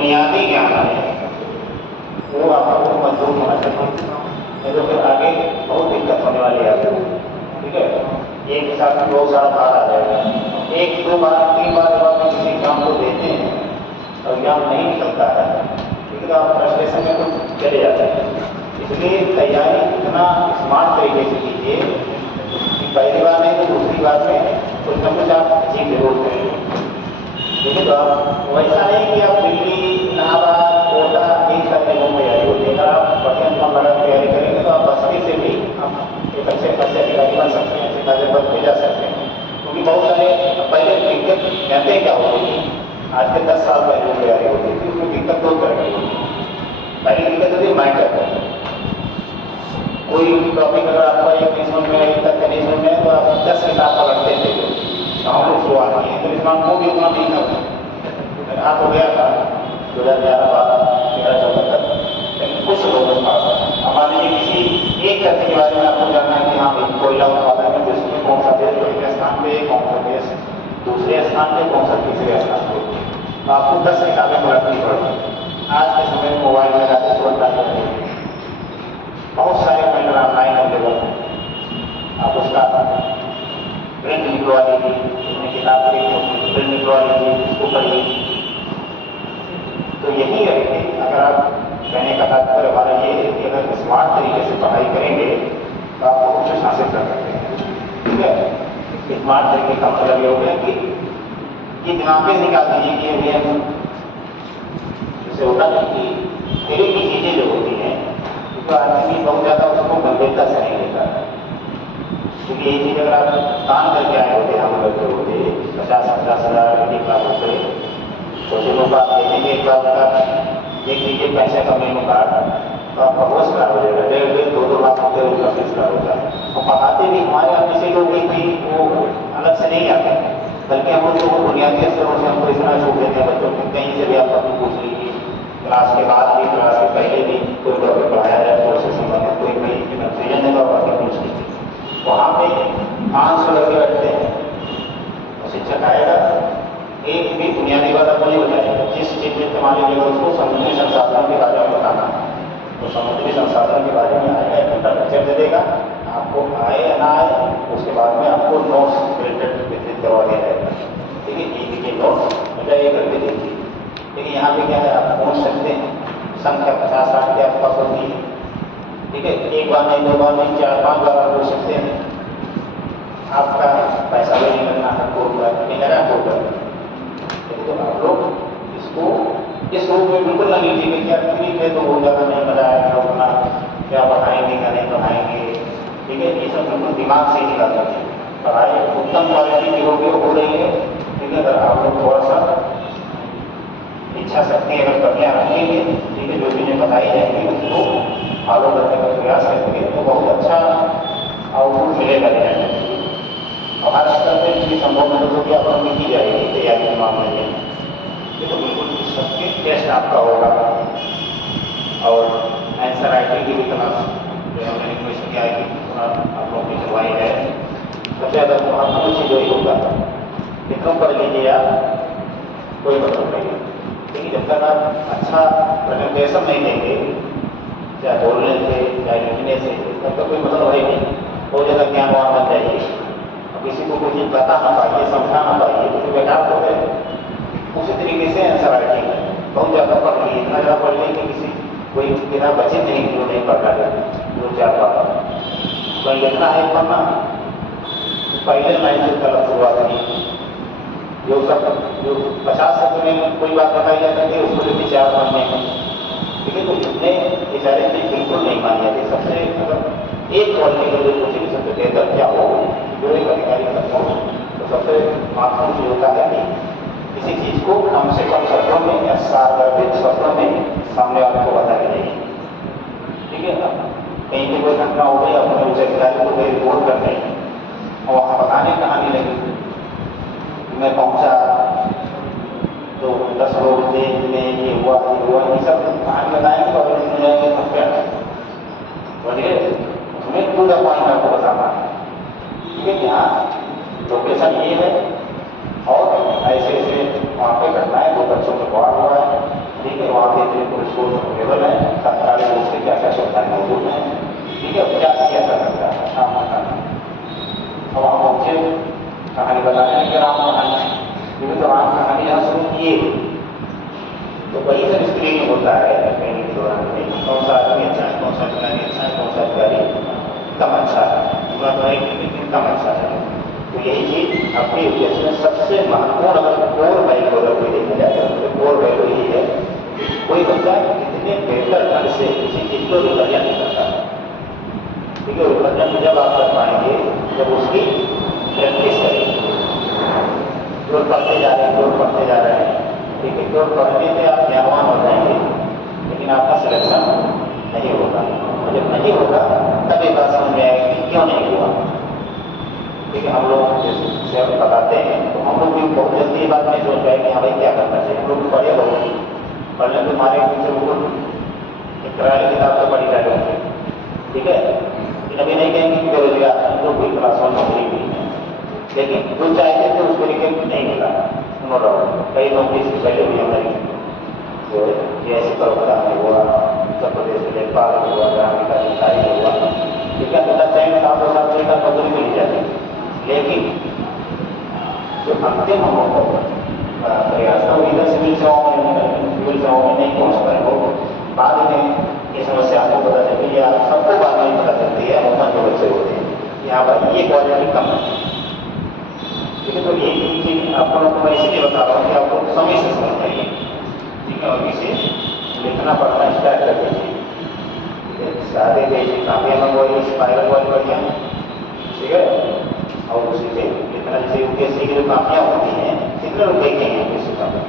बुनियादी ज्ञान है वो आपको मजबूत होना चाहिए, नहीं तो फिर आगे बहुत दिक्कत होने वाली है आपको। ठीक है, एक के साथ 2 साल बाहर आ जाएगा, 1 2 बार 3 बार जब आप किसी एग्जाम को देते हैं और एग्जाम नहीं निकलता है, ठीक है, तो आप फ्रस्ट्रेशन में कुछ चले जाते हैं। इसलिए तैयारी इतना स्मार्ट तरीके से कीजिए कि पहली बार नहीं तो दूसरी बार में कुछ ना कुछ आप अचीव जरूर करेंगे। ठीक है, तो आप वैसा नहीं कि आप दिल्ली, इलाहाबाद, कोटा एक साथ जगहों में तैयारी होती है। अगर आप बढ़िया मन लगा तैयारी करेंगे तो आप बस्ती से भी आप एक अच्छे अधिकारी बन सकते हैं, अच्छे खासे पद पे जा सकते हैं। क्योंकि बहुत सारे पहले दिक्कत कहते हैं क्या होती थी, आज के 10 साल पहले तैयारी होती थी, उसमें दिक्कत 2 तरह की होती थी। पहली दिक्कत होती है मैटर, कोई टॉपिक अगर आपका एक नहीं समझ में एक तक नहीं समझ में तो आप 10 किताब पकड़ते थे, गाँव को शुरुआत की है, तो इस्लाम को भी उतना नहीं था। रात हो गया था 2011 12 13 14 तक, लेकिन कुछ लोगों के पास अब मान लीजिए किसी एक तथ्य के बारे में आपको जानना है कि हाँ भाई कोयला उत्पादन में विश्व में कौन सा देश पहले स्थान पे, कौन सा देश दूसरे स्थान पे, कौन सा तीसरे स्थान पे, तो आपको 10 किताबें पलटनी पड़ती। आज के समय में मोबाइल में जाकर तुरंत आ जाते हैं, बहुत सारे मैटर ऑनलाइन अवेलेबल हैं, आप उसका प्रिंट निकलवा लीजिए, अपनी किताब की प्रिंट निकलवा लीजिए, उसको पढ़िए। तो यही है कि अगर आप कहने का तात्पर्य हमारा ये है कि अगर स्मार्ट तरीके से पढ़ाई करेंगे तो आप बहुत कुछ हासिल कर सकते हैं। ठीक है, स्मार्ट तरीके का मतलब ये हो गया कि ये दिमाग में निकाल दीजिए कि अभी हम जैसे होता है कि तेरे की चीज़ें जो होती हैं तो आदमी बहुत ज़्यादा उसको गंभीरता से नहीं लेता है। क्योंकि ये चीज़ अगर आप काम करके आए होते, हम करते होते 50-50 हज़ार 1 लाख रुपये, छोटे लोग आप देखेंगे एक बार का देख लीजिए पैसे का मेनू कार्ड, तो आपका होश खराब हो जाएगा, 1.5 2 लाख रुपये उनका फीस खराब होता है। और पढ़ाते भी हमारे यहाँ ऐसे लोग भी वो अलग से नहीं आते हैं, बल्कि हम लोग को बुनियादी स्तरों से हमको इतना छूट देते हैं बच्चों को, कहीं से भी आप कभी पूछ लीजिए, क्लास के बाद भी क्लास के पहले भी कोई टॉपिक पढ़ाया जाए तो उससे संबंधित कोई भी कन्फ्यूजन है तो आप पूछ लीजिए। वहाँ पे 500 लड़के बैठते हैं और शिक्षक आएगा, एक भी बुनियादी बात आपको नहीं बताएगा। जिस चीज़ में इस्तेमाल होगा उसको समुद्री संसाधन के बारे में बताना, तो समुद्री संसाधन के बारे में आएगा 1 घंटा लेक्चर दे देगा, आपको आए या ना आए उसके बाद में आपको नोट्स प्रिंटेड वितरित करवा दिया जाएगा। ठीक है, एक के नोट्स मतलब ये करके देखिए। लेकिन यहाँ पे क्या है, आप पहुँच सकते हैं, संख्या 50-60 के आसपास होती है। ठीक है, 1 बार नहीं 2 बार नहीं 4-5 बार आप हो सकते हैं, आपका पैसा भी नहीं लगना है, होगा। तो आप लोग इसको इस रूप में बिल्कुल ना लीजिए कि आप फ्री में तो बहुत ज़्यादा नहीं मजा आएगा, अपना क्या पढ़ाएंगे क्या नहीं पढ़ाएंगे। ठीक है, ये सब बिल्कुल दिमाग से ही निकाल सकते हैं। पढ़ाई उत्तम क्वालिटी की होगी हो रही है। ठीक है, अगर आप लोग थोड़ा सा इच्छा शक्ति अगर बढ़िया रखेंगे, ठीक है, जो चीज़ें बताई जाएंगी उसको फॉलो करने का प्रयास करेंगे तो बहुत अच्छा आउटपुट मिलेगा। और हर स्तर पर इसकी संभव मदद की अपनी की जाएगी तैयारी के मामले में। ये तो बिल्कुल सबके टेस्ट आपका होगा और आंसर राइटिंग की भी तलाश जो हमने रिक्वेस्ट किया है कि थोड़ा आप लोग की करवाई है। सबसे ज़्यादा महत्वपूर्ण चीज़ वही होगा कि कम पढ़ लीजिए आप, कोई मतलब नहीं। लेकिन जब तक आप अच्छा प्रेजेंटेशन नहीं देंगे, चाहे बोलने से चाहे लिखने से, तब तक कोई मतलब है नहीं। बहुत ज़्यादा ज्ञानवान बन जाइए, किसी को कोई चीज़ बता ना पाइए, समझा ना पाइए, तो बेकार हो गए। उसी तरीके से आंसर राइटिंग है, बहुत ज़्यादा पढ़ ली, इतना ज़्यादा पढ़ ली कि किसी कोई बिना बचे नहीं जो नहीं पढ़ रहा है 2-4 बार। तो लिखना है पढ़ना पहले लाइन से गलत शुरुआत नहीं, जो 50 शब्द में कोई बात बताई जाती है उसको लेकर 4 पढ़ने में। ठीक है, तो इतने इशारे की बिल्कुल नहीं मानी जाती। सबसे अगर एक क्वालिटी को जो पूछे सबसे बेहतर क्या हो जो एक अधिकारी करता हो, तो सबसे महत्वपूर्ण चीज होता है कि किसी चीज़ को कम से कम शब्दों में या सार्वधिक शब्दों में सामने वाले को बताया जाए। ठीक है, कहीं भी कोई घटना हो गई, अपने उस अधिकारी को कोई रिपोर्ट करने और वहाँ बताने कहानी लगी, मैं पहुँचा तो 10 लोग थे, ये हुआ ये सब कहानी बताएंगे और इसमें जाएंगे सब क्या बोलिए, उसमें टू द पॉइंट आपको बताना है। ठीक है, यहाँ लोकेशन ये है और ऐसे ऐसे वहाँ पे घटना है, 2 बच्चों को बड़ा हुआ है। ठीक है। वही सब स्क्रीनिंग होता है ट्रेनिंग के दौरान में, कौन सा आदमी अच्छा है, कौन सा अधिकारी अच्छा है, कौन सा अधिकारी कम अच्छा है, पूरा तो एक लेकिन कम अच्छा है। तो यही चीज अपनी एजुकेशन में सबसे महत्वपूर्ण अगर कोर वैल्यू अगर कोई देखा जाए तो कोर वैल्यू यही है, कोई बच्चा कितने बेहतर ढंग से किसी चीज को रिप्रेजेंट करता है। ठीक है, रिप्रेजेंट जब आप कर पाएंगे जब उसकी प्रैक्टिस करेंगे, केवल पढ़ते जा रहे हैं, केवल पढ़ते जा रहे हैं, ठीक है, केवल पढ़ने से आप ज्ञानवान हो जाएंगे लेकिन आपका सिलेक्शन नहीं होगा। और जब नहीं होगा तब एक बात समझ में आएगी कि क्यों नहीं हुआ। ठीक है, हम लोग जैसे बताते हैं तो हम लोग भी बहुत जल्दी ये बात नहीं सोच पाए कि हमें क्या करना चाहिए। हम लोग भी पढ़े बहुत, पढ़ने के मारे से वो एक किराए किताब तो पढ़ी रहे होंगे, ठीक है, लेकिन अभी नहीं कहेंगे कि बेरोजगार हम लोग कोई क्लास वन नौकरी नहीं है, लेकिन जो चाहते थे उसको लेकर नहीं मिला। उन्होंने कई नौकरी से पहले भी हमारी जो जैसे कलकत्ता में हुआ, उत्तर प्रदेश में लेखपाल में हुआ, ग्रामीण का अधिकारी में हुआ, ठीक है, तो चाहिए 7 साल का नौकरी मिल जाती, लेकिन जो अंतिम हम प्रयास था वो इधर सिविल सेवाओं में नहीं पहुँच पाए। वो बाद में ये समस्या आपको पता चलती है, सबको बाद में पता चलती है, उम्र जो बच्चे होते हैं यहाँ पर ये क्वालिटी कम है। ठीक है, तो यही चीज आप लोगों को मैं इसलिए बता रहा हूँ कि आप लोग समय से समझ पाइए, ठीक है, और इसे लिखना पढ़ना स्टार्ट कर दीजिए। ठीक है, सारे बेसिक काफी मंगवाइए, स्पाइरल वाली बढ़िया, ठीक है, और उसी से लिखना जैसे यूपीएससी की जो कापियाँ होती हैं कितने लोग देखेंगे यूपीएससी कापी,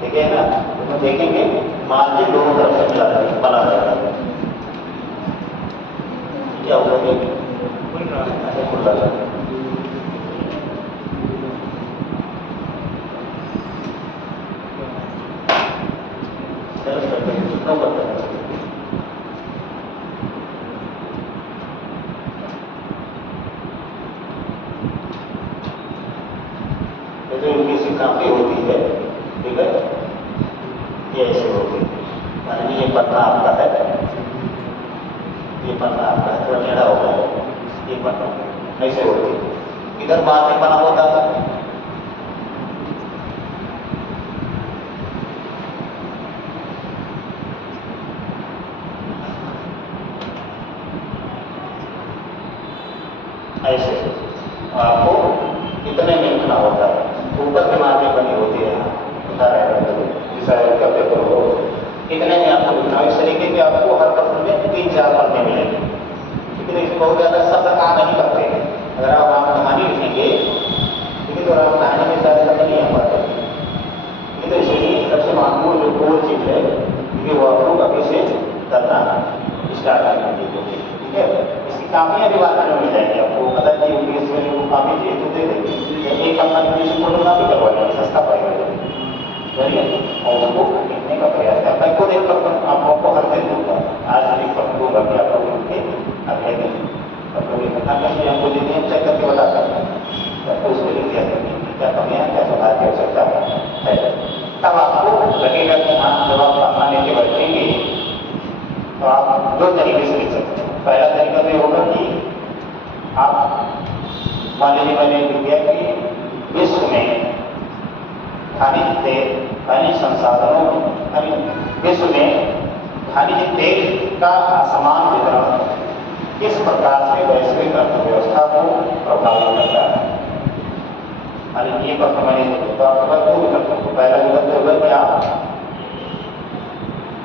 ठीक है ना, तो देखेंगे मार्जिन दोनों तरफ से मिला बना रहता है। क्या होगा खुला रहता है। जैसे यूपीएससी काफी होती है, ठीक है, ये ऐसे होती है, यानी ये पन्ना आपका है, ये पन्ना आपका है, थोड़ा टेढ़ा होगा, ये पन्ना ऐसे होती है। इधर बाद में बना होता था, ऐसे आपको इतने में लिखना होता है, ऊपर की मार्जिन बनी होती है, का पेपर हो इतने में आपको लिखना। इस तरीके के आपको हर प्रश्न में 3-4 पन्ने मिलेंगे, ठीक है, इसमें बहुत ज़्यादा शब्द आ नहीं करते हैं। अगर आप राम कहानी लिखेंगे, ठीक है, तो राम कहानी में ज़्यादा शब्द नहीं आ पाते, ठीक है, तो इसलिए सबसे महत्वपूर्ण जो कोर चीज़ है कि वो आपको अभी से करना स्टार्ट करना चाहिए। ठीक है, इसकी कापियाँ भी बाद में मिल जाएंगी आपको, पता है कि यूपीएससी वाली वो कापी चाहिए तो दे देंगे, एक अपना यूपीएससी फोटोग्राफी करवा लेंगे, सस्ता पड़ेगा, चलिए, और उसको लिखने का प्रयास है। मैं खुद एक प्रश्न आप लोगों को हर दिन दूंगा, आज एक प्रश्न दूंगा कि आप लोग लिखते अगले दिन आप लोग लिखना चाहिए, हमको देते हैं चेक करके बता सकते हैं, तो उसको लिख दिया क्या कमियाँ क्या सुधार की आवश्यकता है। तब आपको लगेगा कि हाँ जब आप पढ़ना लेके बैठेंगे तो आप 2 तरीके से लिख सकते हैं। पहला तरीका तो ये होगा कि आप मान लीजिए मैंने लिख दिया कि विश्व में खनिज तेल खनिज संसाधनों विश्व में खनिज तेल का असमान वितरण किस प्रकार से वैश्विक अर्थव्यवस्था को प्रभावित करता है। ये प्रश्न मैंने तो आपके पास 2 विकल्प होंगे। पहला विकल्प होगा कि आप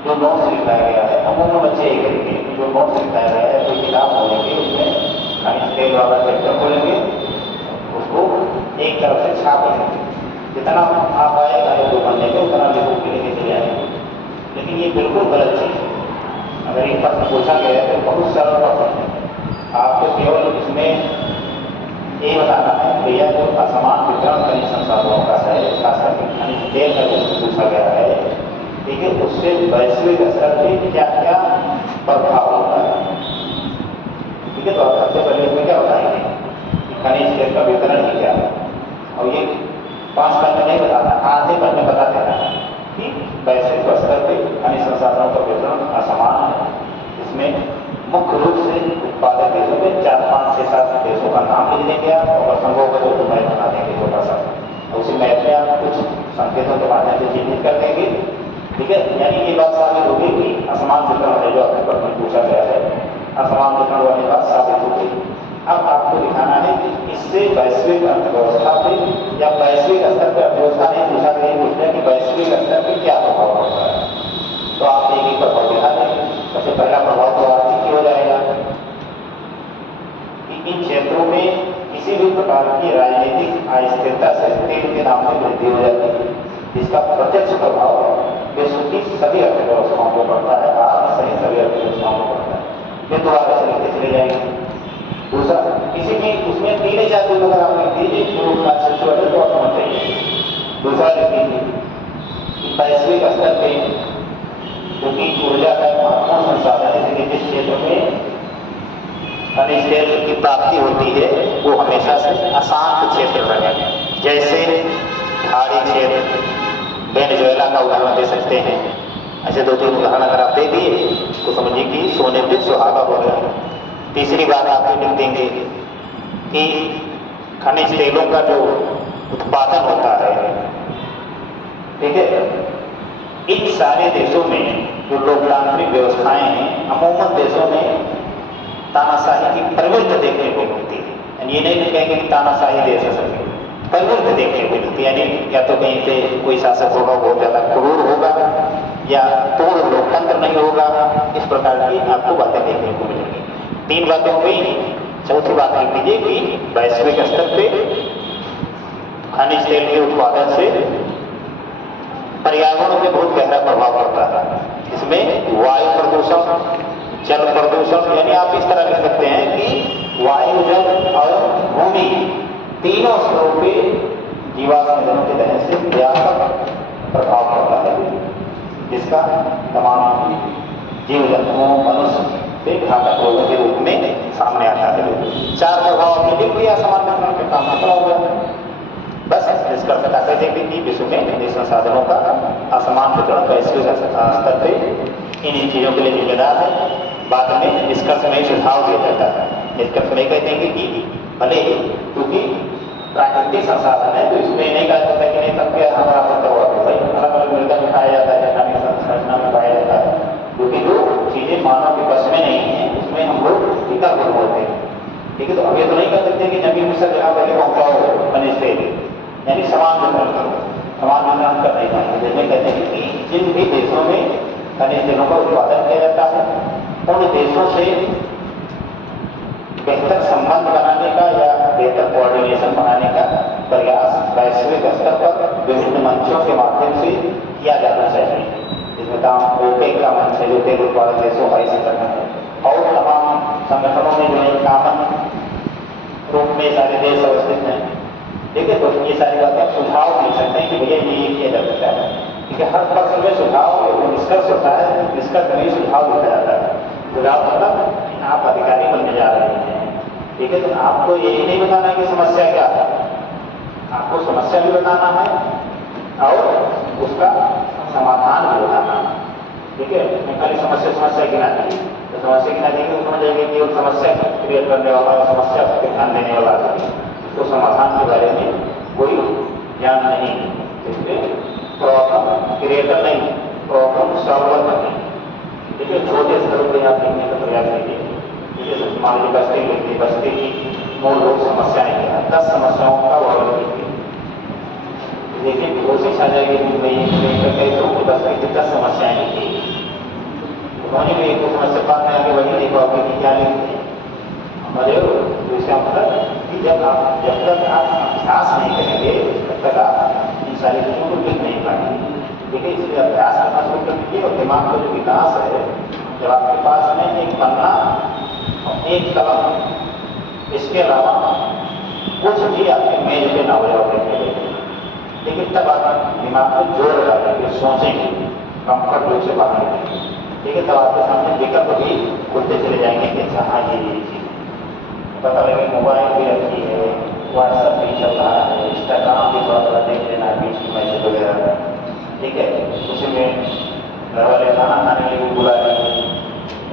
जो नोट्स लिखाया गया है, अमूमन बच्चे ये करेंगे, जो नोट्स लिखाया गया है कोई किताब खोलेंगे, उसमें खनिज तेल वाला चैप्टर खोलेंगे, उसको एक तरफ से छाप देंगे, जितना आप आएगा 1-2 पन्ने में उतना लिखो के लेके चले आएंगे। लेकिन ये बिल्कुल गलत चीज़ है। अगर एक प्रश्न पूछा गया है तो बहुत सरल प्रश्न है, आपको केवल इसमें ये बताना है भैया जो असमान वितरण खनिज संसाधनों का है, खास करके खनिज तेल का जो पूछा गया है, ठीक है, उससे वैश्विक स्तर पर क्या क्या प्रभाव होता है। ठीक है, तो आप सबसे पहले इसमें क्या बताएंगे कि खनिज तेल का वितरण ही क्या है, और ये 5 पन्ने नहीं बताना, आधे पन्ने बता देना है कि वैश्विक स्तर पर खनिज संसाधनों का वितरण असमान है। इसमें मुख्य रूप से उत्पादक देशों में 4-5-6-7 देशों का नाम लिख देंगे आप, और संभव हो तो मैप बना देंगे छोटा सा, और उसी मैप में आप कुछ संकेतों के माध्यम से चिन्हित कर देंगे ठीक है, यानी ये बात साबित होगी कि असमान वितरण है, जो आपके प्रश्न पूछा गया है, असमान वितरण वाली बात साबित होगी। अब आपको दिखाना है कि इससे वैश्विक अर्थव्यवस्था पे या वैश्विक स्तर पर अर्थव्यवस्था नहीं पूछा गया, पूछना कि वैश्विक स्तर पर क्या प्रभाव पड़ता है। तो आप एक एक प्रभाव दिखा देंगे। सबसे पहला प्रभाव तो आर्थिक हो जाएगा कि इन क्षेत्रों में किसी भी प्रकार की राजनीतिक अस्थिरता से तेल के दाम में वृद्धि हो जाती है, जिसका प्रत्यक्ष प्रभाव विश्व की सभी अर्थव्यवस्थाओं को पड़ता है, भारत सहित सभी अर्थव्यवस्थाओं को पड़ता है। फिर दोबारा से लिखते चले जाएंगे। दूसरा, किसी भी उसमें 3000 दिन अगर आप लिख दीजिए जो सबसे बड़े तो आप समझ जाइए। दूसरा लिख दीजिए कि वैश्विक स्तर पर क्योंकि ऊर्जा का महत्वपूर्ण संसाधन है, कि जिस क्षेत्र में खनिज तेल की प्राप्ति होती है वो हमेशा से अशांत क्षेत्र रहे, जैसे पहाड़ी क्षेत्र, वेनेजुएला का उदाहरण दे सकते हैं। ऐसे 2-3 उदाहरण अगर आप दे दिए तो समझिए कि सोने पे सुहागा हो गया। तीसरी बात आप लिख देंगे कि खनिज तेलों का जो उत्पादन होता है, ठीक है, इन सारे देशों में जो लोकतांत्रिक व्यवस्थाएं हैं, अमूमन देशों में तानाशाही की प्रवृत्ति देखने को मिलती है। यानी ये नहीं कहेंगे कि तानाशाही देश है सभी, प्रवृत्ति देखने को मिलती है। यानी या तो कहीं पे कोई शासक होगा बहुत ज्यादा क्रूर होगा या पूर्ण लोकतंत्र नहीं होगा, इस प्रकार की आपको बातें देखने को मिलेंगी। 3 बातें हो गई। चौथी बात लिख लीजिए कि वैश्विक स्तर पे खनिज तेल के उत्पादन से पर्यावरण में बहुत गहरा प्रभाव पड़ता है। इसमें वायु प्रदूषण, जल प्रदूषण, यानी आप इस तरह लिख सकते हैं कि वायु, जल और भूमि तीनों स्तरों पे जीवाश्म ईंधनों के दहन से व्यापक प्रभाव पड़ता है, जिसका तमाम जीव जंतुओं, मनुष्य पे घातक रोगों के रूप में सामने आता है। 4 प्रभाव आपने लिख दिया, समान वितरण के काम खत्म हो गया। बस निष्कर्ष ताकत है कि विश्व में खनिज संसाधनों का असमान वितरण वैश्विक स्तर पर इन चीजों के लिए जिम्मेदार है। बाद में निष्कर्ष में सुझाव दिया जाता है। निष्कर्ष में कहते हैं कि भले ही क्योंकि प्राकृतिक संसाधन है तो इसमें नहीं कहा जाता कि नहीं सबके हमारा पता हुआ तो भाई अलग अलग मृदा में खाया जाता है, संरचना में पाया जाता है, क्योंकि जो चीजें मानव के बस में नहीं है उसमें हम लोग विकल्प बोलते हैं। ठीक है, तो अब ये तो नहीं कर सकते कि जमीन में सब जगह पहले पहुंचाओ खनिज तेल, यानी समान वितरण करो, समान वितरण कर नहीं पाएंगे। जिसमें कहते हैं कि जिन भी देशों में खनिज तेलों का उत्पादन किया जाता है उन देशों से बेहतर संबंध बनाने का या बेहतर कोऑर्डिनेशन बनाने का प्रयास वैश्विक स्तर पर विभिन्न मंचों के माध्यम से किया जाना चाहिए। जिसमें काम ओपेक का मंच है जो तेल उत्पादक देशों का ही संगठन है, और तमाम संगठनों में जो है कामन रूप में सारे देश अवस्थित हैं। ठीक है, तो ये सारी बातें सुझाव मिल सकते हैं कि भैया ये किया जा सकता है। ठीक है, हर प्रश्न में सुझाव निष्कर्ष होता है, निष्कर्ष में सुझाव लिखा जाता है। सुझाव मतलब आप अधिकारी बनने जा रहे हैं। ठीक है, तो आपको ये नहीं बताना है कि समस्या क्या है, आपको समस्या भी बताना है और उसका समाधान भी बताना है। ठीक है, मैं खाली समस्या गिना दी तो समस्या गिना देंगे तो समझ जाएंगे कि वो समस्या क्रिएट करने वाला, समस्या पर ध्यान देने वाला है, तो समाधान के बारे में कोई ज्ञान नहीं। इसलिए प्रॉब्लम क्रिएटर नहीं, प्रॉब्लम सॉल्वर नहीं। ठीक है, छोटे स्तर पर आप लिखने का प्रयास कीजिए। जैसे मान लीजिए बस्ती लिखिए, बस्ती की मूल रूप समस्याएं क्या है, 10 समस्याओं का वर्णन कीजिए। देखिए कोशिश आ जाएगी कि भाई तो बस्ती की 10 समस्याएं लिखी, उन्होंने भी एक समस्या बाद में आगे वही नहीं पाओगे कि क्या लिखते मरे हो। तो इसका मतलब कि जब तक आप अभ्यास नहीं करेंगे तब तक आप इन सारी चीज़ों को लिख नहीं पाएंगे। ठीक है, इसलिए अभ्यास करना शुरू कर दीजिए। और दिमाग का जो विकास है, जब आपके पास में एक पन्ना और एक कलम, इसके अलावा कुछ भी आपके मेज पे ना हो जाओ लिखने के लिए, लेकिन तब आप दिमाग को जोर लगाएंगे, सोचेंगे, कंफर्ट जोन से बाहर निकलेंगे। ठीक है, तब आपके सामने विकल्प भी खुलते चले जाएंगे कि अच्छा हाँ ये चीज़ पता लगे। मोबाइल भी रखी है, व्हाट्सएप भी चल रहा है, इंस्टाग्राम भी थोड़ा थोड़ा देख लेना बीच में मैसेज वगैरह। ठीक है, उसी में घर वाले खाना खाने के लिए बुला लेंगे,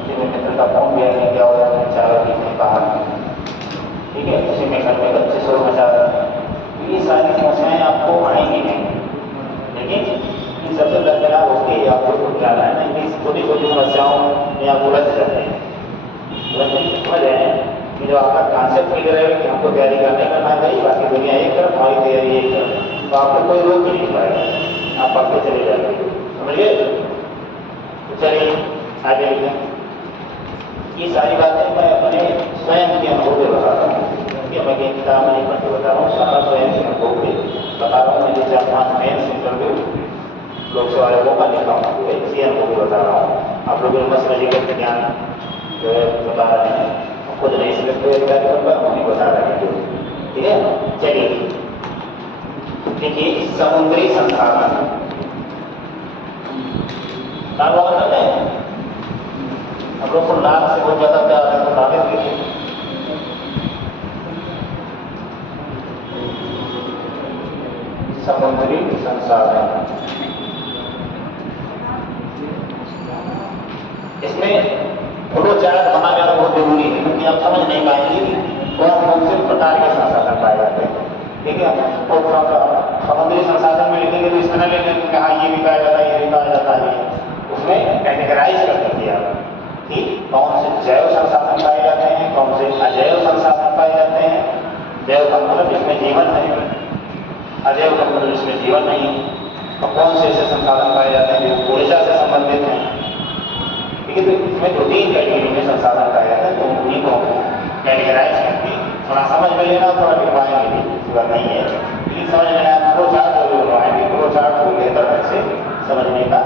उसी में मित्र का फोन भी आने क्या हो जाता है 4 बजे बाहर। ठीक है, उसी में घर में बच्चे शोर मचा रहे हैं। ये सारी समस्याएं आपको आएंगी नहीं, लेकिन इन सबसे दरकिनार होती है आपको समझाना है ना, इतनी छोटी छोटी समस्याओं में आप उलझ जाते हैं। समझ रहे हैं कि जो आपका कॉन्सेप्ट क्लियर है कि हमको तैयारी करना ही करना है भाई, बाकी दुनिया एक तरफ, हमारी तैयारी एक तरफ, तो आपको कोई रोक नहीं पाएगा, आप पढ़ते चले जाएंगे। समझिए? तो चलिए आगे लिखें। ये सारी बातें मैं अपने स्वयं के अनुभव से बता रहा हूँ, कि मैं कहीं किताब नहीं पढ़ के बता रहा हूँ, सारा स्वयं के अनुभव से बता रहा हूँ। मैंने 4-5 मेंस इंटरव्यू लोकसभा आयोगों का लिखा हूँ, इसी अनुभव से बता रहा हूँ। आप लोग मेडिकल ज्ञान जो है बता रहे हैं, खुद नहीं सिलेक्ट हुए कार्यक्रम पर, हम नहीं बता रहे हैं। ठीक है, चलिए देखिए, समुद्री संसाधन क्या मतलब है? हम लोग को लाभ से बहुत ज्यादा प्यार है, तो लाभ देखिए। समुद्री संसाधन, इसमें फ्लो चार्ट बना जाना बहुत जरूरी है, क्योंकि आप समझ नहीं पाएंगे कौन कौन से प्रकार के संसाधन पाए जाते हैं। ठीक है, तो थोड़ा सा समुद्री संसाधन में लिखेंगे तो इसमें न लेंगे कि हाँ ये भी पाया जाता है, ये भी पाया जाता है, उसमें कैटेगराइज कर दिया कि कौन से जैव संसाधन पाए जाते हैं, कौन से अजैव संसाधन पाए जाते हैं। जैव का मतलब जिसमें जीवन नहीं, अजैव का मतलब जिसमें जीवन नहीं, और कौन से ऐसे संसाधन पाए जाते हैं जो ऊर्जा से संबंधित हैं। ठीक है, तो इसमें 2-3 कैटेगरी में संसाधन पाए जाते हैं, तो उन्हीं को कैटेगराइज करके थोड़ा समझ में लेना, थोड़ा लिखवाएंगे भी, इस बात नहीं है, लेकिन समझ में लेना। फ्लो चार्ट जरूर बनवाएंगे, फ्लो चार्ट को बेहतर ढंग से समझने का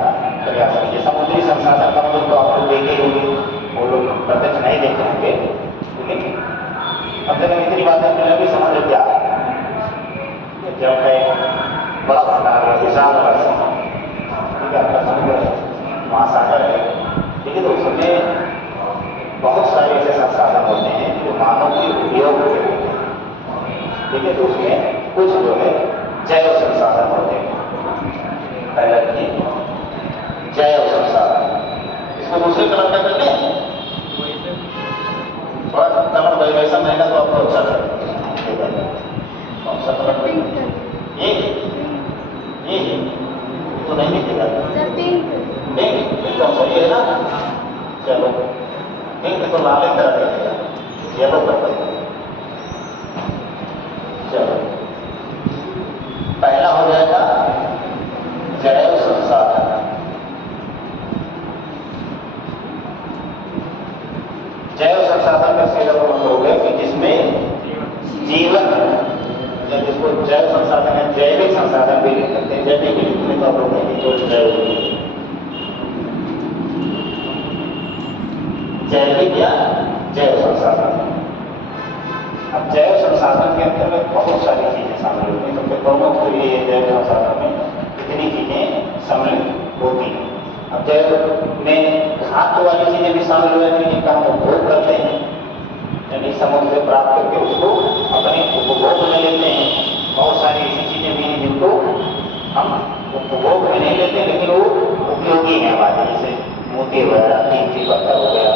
प्रयास करिए। समुद्री संसाधन का मतलब तो आप लोग देखे होंगे, वो लोग प्रत्यक्ष नहीं देखे होंगे, लेकिन कम से कम इतनी बातें मिलेंगी समझ क्या जब है बड़ा भंडार है, विशाल वर्ष, ठीक है, आपका समुद्र महासागर है। ठीक है, तो उसमें बहुत सारे ऐसे संसाधन होते हैं जो मानव के उपयोग के होते हैं। ठीक है, तो उसमें कुछ जो है जैव संसाधन होते हैं। पहला की जैव संसाधन, इसको दूसरे कलर का कर लें, थोड़ा कलर वेरिएशन रहेगा तो आपको अच्छा लगेगा। कौन सा कलर रहेगा? ये तो नहीं दिखेगा, पिंक कौन सा, ये है ना? चलो पिंक तो लाल एक तरह दिखेगा, येलो कर देंगे। चलो पहला हो जाएगा जैव संसाधन। जैव संसाधन का सीधा मतलब हो गया कि जिसमें जीवन, या जिसको जैव संसाधन है, जैविक संसाधन भी लिख सकते हैं। जैविक लिखने तो आप लोग नहीं, जो जैविक या जैव संसाधन। अब जैव संसाधन के अंतर्गत बहुत सारी चीजें शामिल होती हैं। सबसे प्रमुख तो ये जैव संसाधन में कितनी चीजें सम्मिलित होती हैं। अब जैव में खाद्य वाली चीजें भी शामिल हो जाती हैं, जिनका हम उपभोग करते हैं, यानी समुद्र से प्राप्त करके उसको अपने उपभोग में लेते हैं। बहुत सारी ऐसी चीजें भी हैं जिनको हम उपभोग में नहीं लेते, लेकिन वो उपयोगी है हमारे, जैसे मोती वगैरह, कीमती पत्थर हो गया,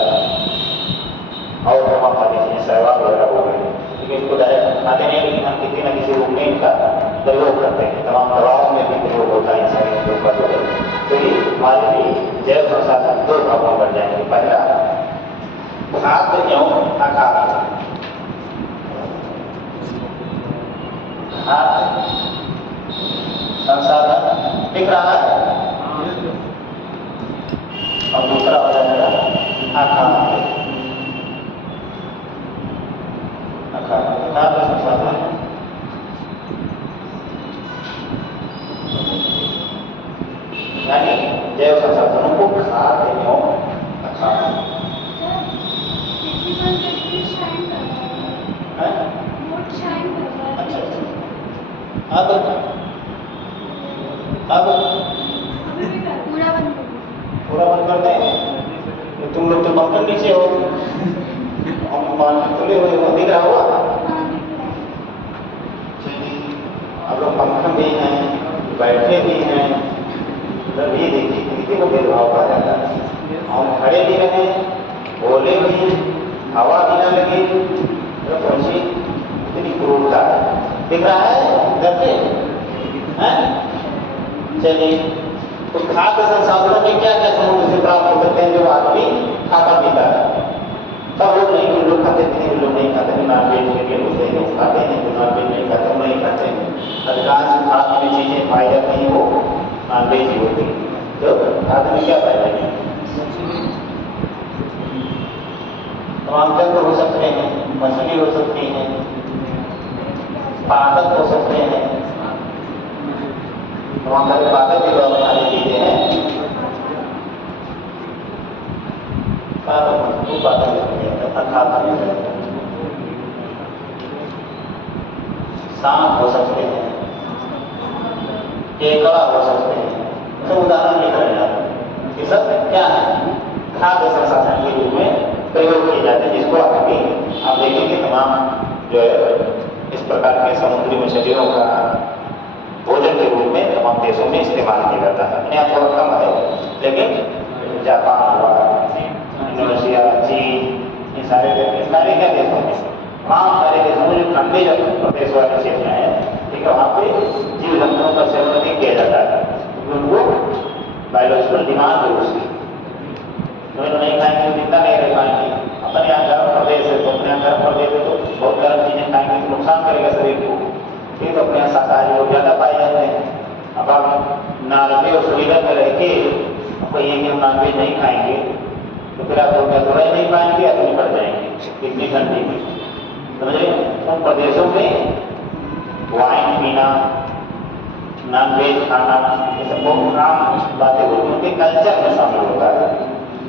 और तमाम सारी चीजें, सहवाग वगैरह हो गए। लेकिन इसको डायरेक्ट खाते नहीं, लेकिन हम किसी न किसी रूप में इनका प्रयोग करते हैं। तमाम दवाओं में भी प्रयोग होता है इन सारी चीजों का। तो ये हमारे लिए जैव संसाधन 2 भागों में बढ़ जाएंगे। पहला खाद्य एवं अखाद्य। खाद्य संसाधन दिख रहा है, और दूसरा हो जाएगा अखाद्य। अखाद्य संसाधन यानी जैव संसाधनों को खाद्य एवं अखाद्य। अब पूरा बंद कर दें। तो तुम लोग तो पंखा नीचे हो, हम खुले हुए हो, दिख रहा होगा। अब लोग पंखा भी हैं, बैठे भी हैं, उधर भी देखिए किसी को भेदभाव कहा जाता है। हम खड़े भी रहे, बोले भी, हवा भी ना लगी, तो पहुंची इतनी क्रूरता है। दिख रहा है इधर से? चलिए तो खाद्य संसाधनों में क्या क्या समुद्र से प्राप्त हो सकते हैं जो आदमी खाता पीता है? सब लोग नहीं, कुछ लोग खाते हैं, कुछ लोग नहीं खाते हैं। नॉनवेज के लिए होते हैं, खाते हैं, जो नॉनवेज नहीं खाते हैं नहीं खाते हैं। अधिकांश खाद्य में चीजें पाई जाती हैं वो नॉनवेज ही होती है। तो खाद्य में क्या पाई जाती है? तमाम जंतु हो सकते हैं, मछली हो सकती है, पादप हो सकते हैं, तमाम तरह पादप के द्वारा खाने चीजें हैं। सांप हो सकते हैं, केकड़ा हो सकते हैं, तो उदाहरण लिख रहे हैं। ये सब क्या है? खाद्य संसाधन के रूप में प्रयोग किए जाते हैं, जिसको आप देखेंगे तमाम जो है इस प्रकार के समुद्री मछलियों का भोजन के रूप में तमाम देशों में इस्तेमाल किया जाता है। अपने यहाँ थोड़ा कम है, लेकिन जापान हुआ, इंडोनेशिया, चीन, ये सारे क्या देशों में, तमाम सारे देशों में जो ठंडे प्रदेश वाले क्षेत्र हैं, ठीक है, वहाँ पे जीव जंतुओं का सेवन नहीं किया जाता है, क्योंकि उनको बायोलॉजिकल डिमांड है उसकी। तो नहीं खाएंगे तो जितना नहीं रह पाएंगे। अपने यहाँ गर्म प्रदेश है, तो अपने यहाँ गर्म प्रदेश है तो बहुत गर्म चीजें खाएंगे तो नुकसान करेगा शरीर को। ठीक, तो अपने यहाँ शाकाहारी लोग ज्यादा पाए जाते हैं। अब आप नॉर्वे और स्वीडन में रह के कहिए कि हम नॉनवेज नहीं खाएंगे, तो फिर आप लोग थोड़ा ही नहीं पाएंगे या तो निपट जाएंगे इतनी ठंडी में। समझे? उन प्रदेशों में वाइन पीना, नॉनवेज खाना, ये सब बहुत आम बातें होती हैं, उनके कल्चर में शामिल होता है।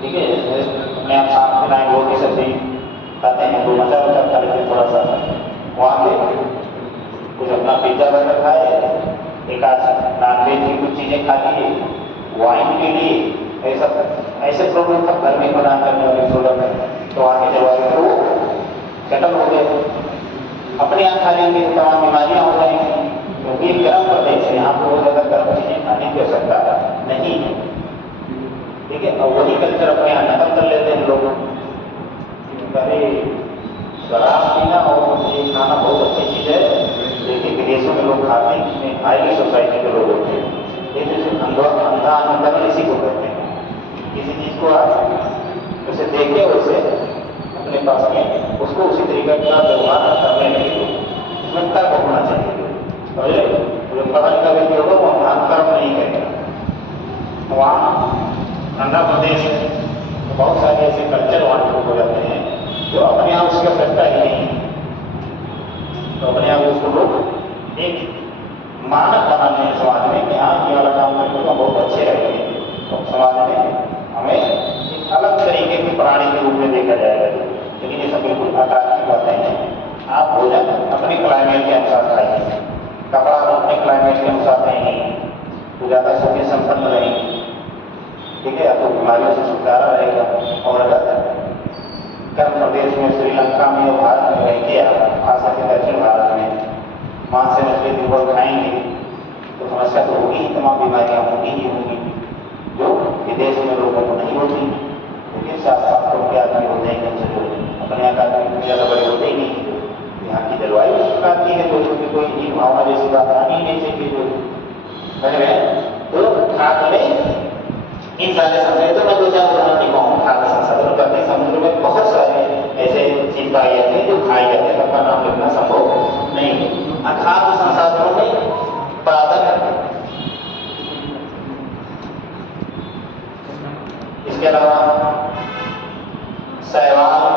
ठीक है, अपने आप साथ मिलाएं, रोटी सब्जी खाते हैं, तो मजा खा लेते हैं थोड़ा सा। वहाँ पे कुछ अपना पिज्जा बर्गर खाए, एक आध नॉनवेज की कुछ चीज़ें खा लिए, वाइन के लिए ऐसे प्रोडक्ट सब घर में बना करने वाले प्रोडक्ट, तो आगे जब आगे तो सेटल हो गए। अपने यहाँ खा लेंगे तो तमाम बीमारियाँ हो जाएंगी, क्योंकि गर्म प्रदेश है, यहाँ पर बहुत ज़्यादा गर्म चीज़ें खाने की आवश्यकता नहीं है। ठीक है, और वही कल्चर अपने यहाँ नकल कर लेते हैं लोग। अरे शराब पीना और ये खाना बहुत अच्छी चीज़ है, लेकिन विदेशों में लोग खाते हैं, जिसमें हाईली सोसाइटी के लोग होते हैं। ये जैसे अंधा अनुकरण इसी को कहते हैं। किसी चीज़ को आप उसे देखे वैसे अपने पास में उसको उसी तरीके का व्यवहार करने लगे, उसमें तर्क होना चाहिए। समझे? जो पढ़ा लिखा व्यक्ति होगा वो अनुकरण नहीं करेगा। वहाँ ठंडा प्रदेश है तो बहुत सारे ऐसे कल्चर वहाँ हो जाते हैं जो अपने यहाँ उसका सकता ही नहीं है, तो अपने यहाँ उसको लोग एक मानक बनाने हैं समाज में कि हाँ ये वाला काम करने को बहुत अच्छे रहेंगे, तो समाज में हमें एक अलग तरीके के प्राणी के रूप में देखा जाएगा। लेकिन ये सब बिल्कुल अतार्किक बातें हैं। आप भोजन अपने क्लाइमेट के अनुसार खाइए, कपड़ा अपने क्लाइमेट के अनुसार नहीं, तो ज़्यादा सुखी संपन्न रहेंगे। ठीक है, आपको बीमारियों से छुटकारा रहेगा। और अगर गर्म प्रदेश में श्रीलंका में और भारत में रहेंगे, आप खास करके दक्षिण भारत में मांस से मछली दिन भर खाएंगे तो समस्या तो होगी ही, तमाम बीमारियाँ होंगी ही होंगी जो विदेश में लोगों को नहीं होती। लेकिन साथ साथ तो क्या आदमी होते हैं कम से जो अपने यहाँ का आदमी ज़्यादा बड़े होते ही नहीं, यहाँ की जलवायु इस प्रकार की है तो उसमें कोई ही भावना जैसी बात आनी नहीं चाहिए। जो तो खाद्य में इन सारे संसाधनों में दो चार उदाहरण दिखाऊँ। खाद्य संसाधनों करते समुद्र में बहुत सारे ऐसे चीज पाई जाती है जो खाई जाती है, सबका नाम लिखना संभव नहीं है। खाद्य संसाधनों में पादप, इसके अलावा शैवाल,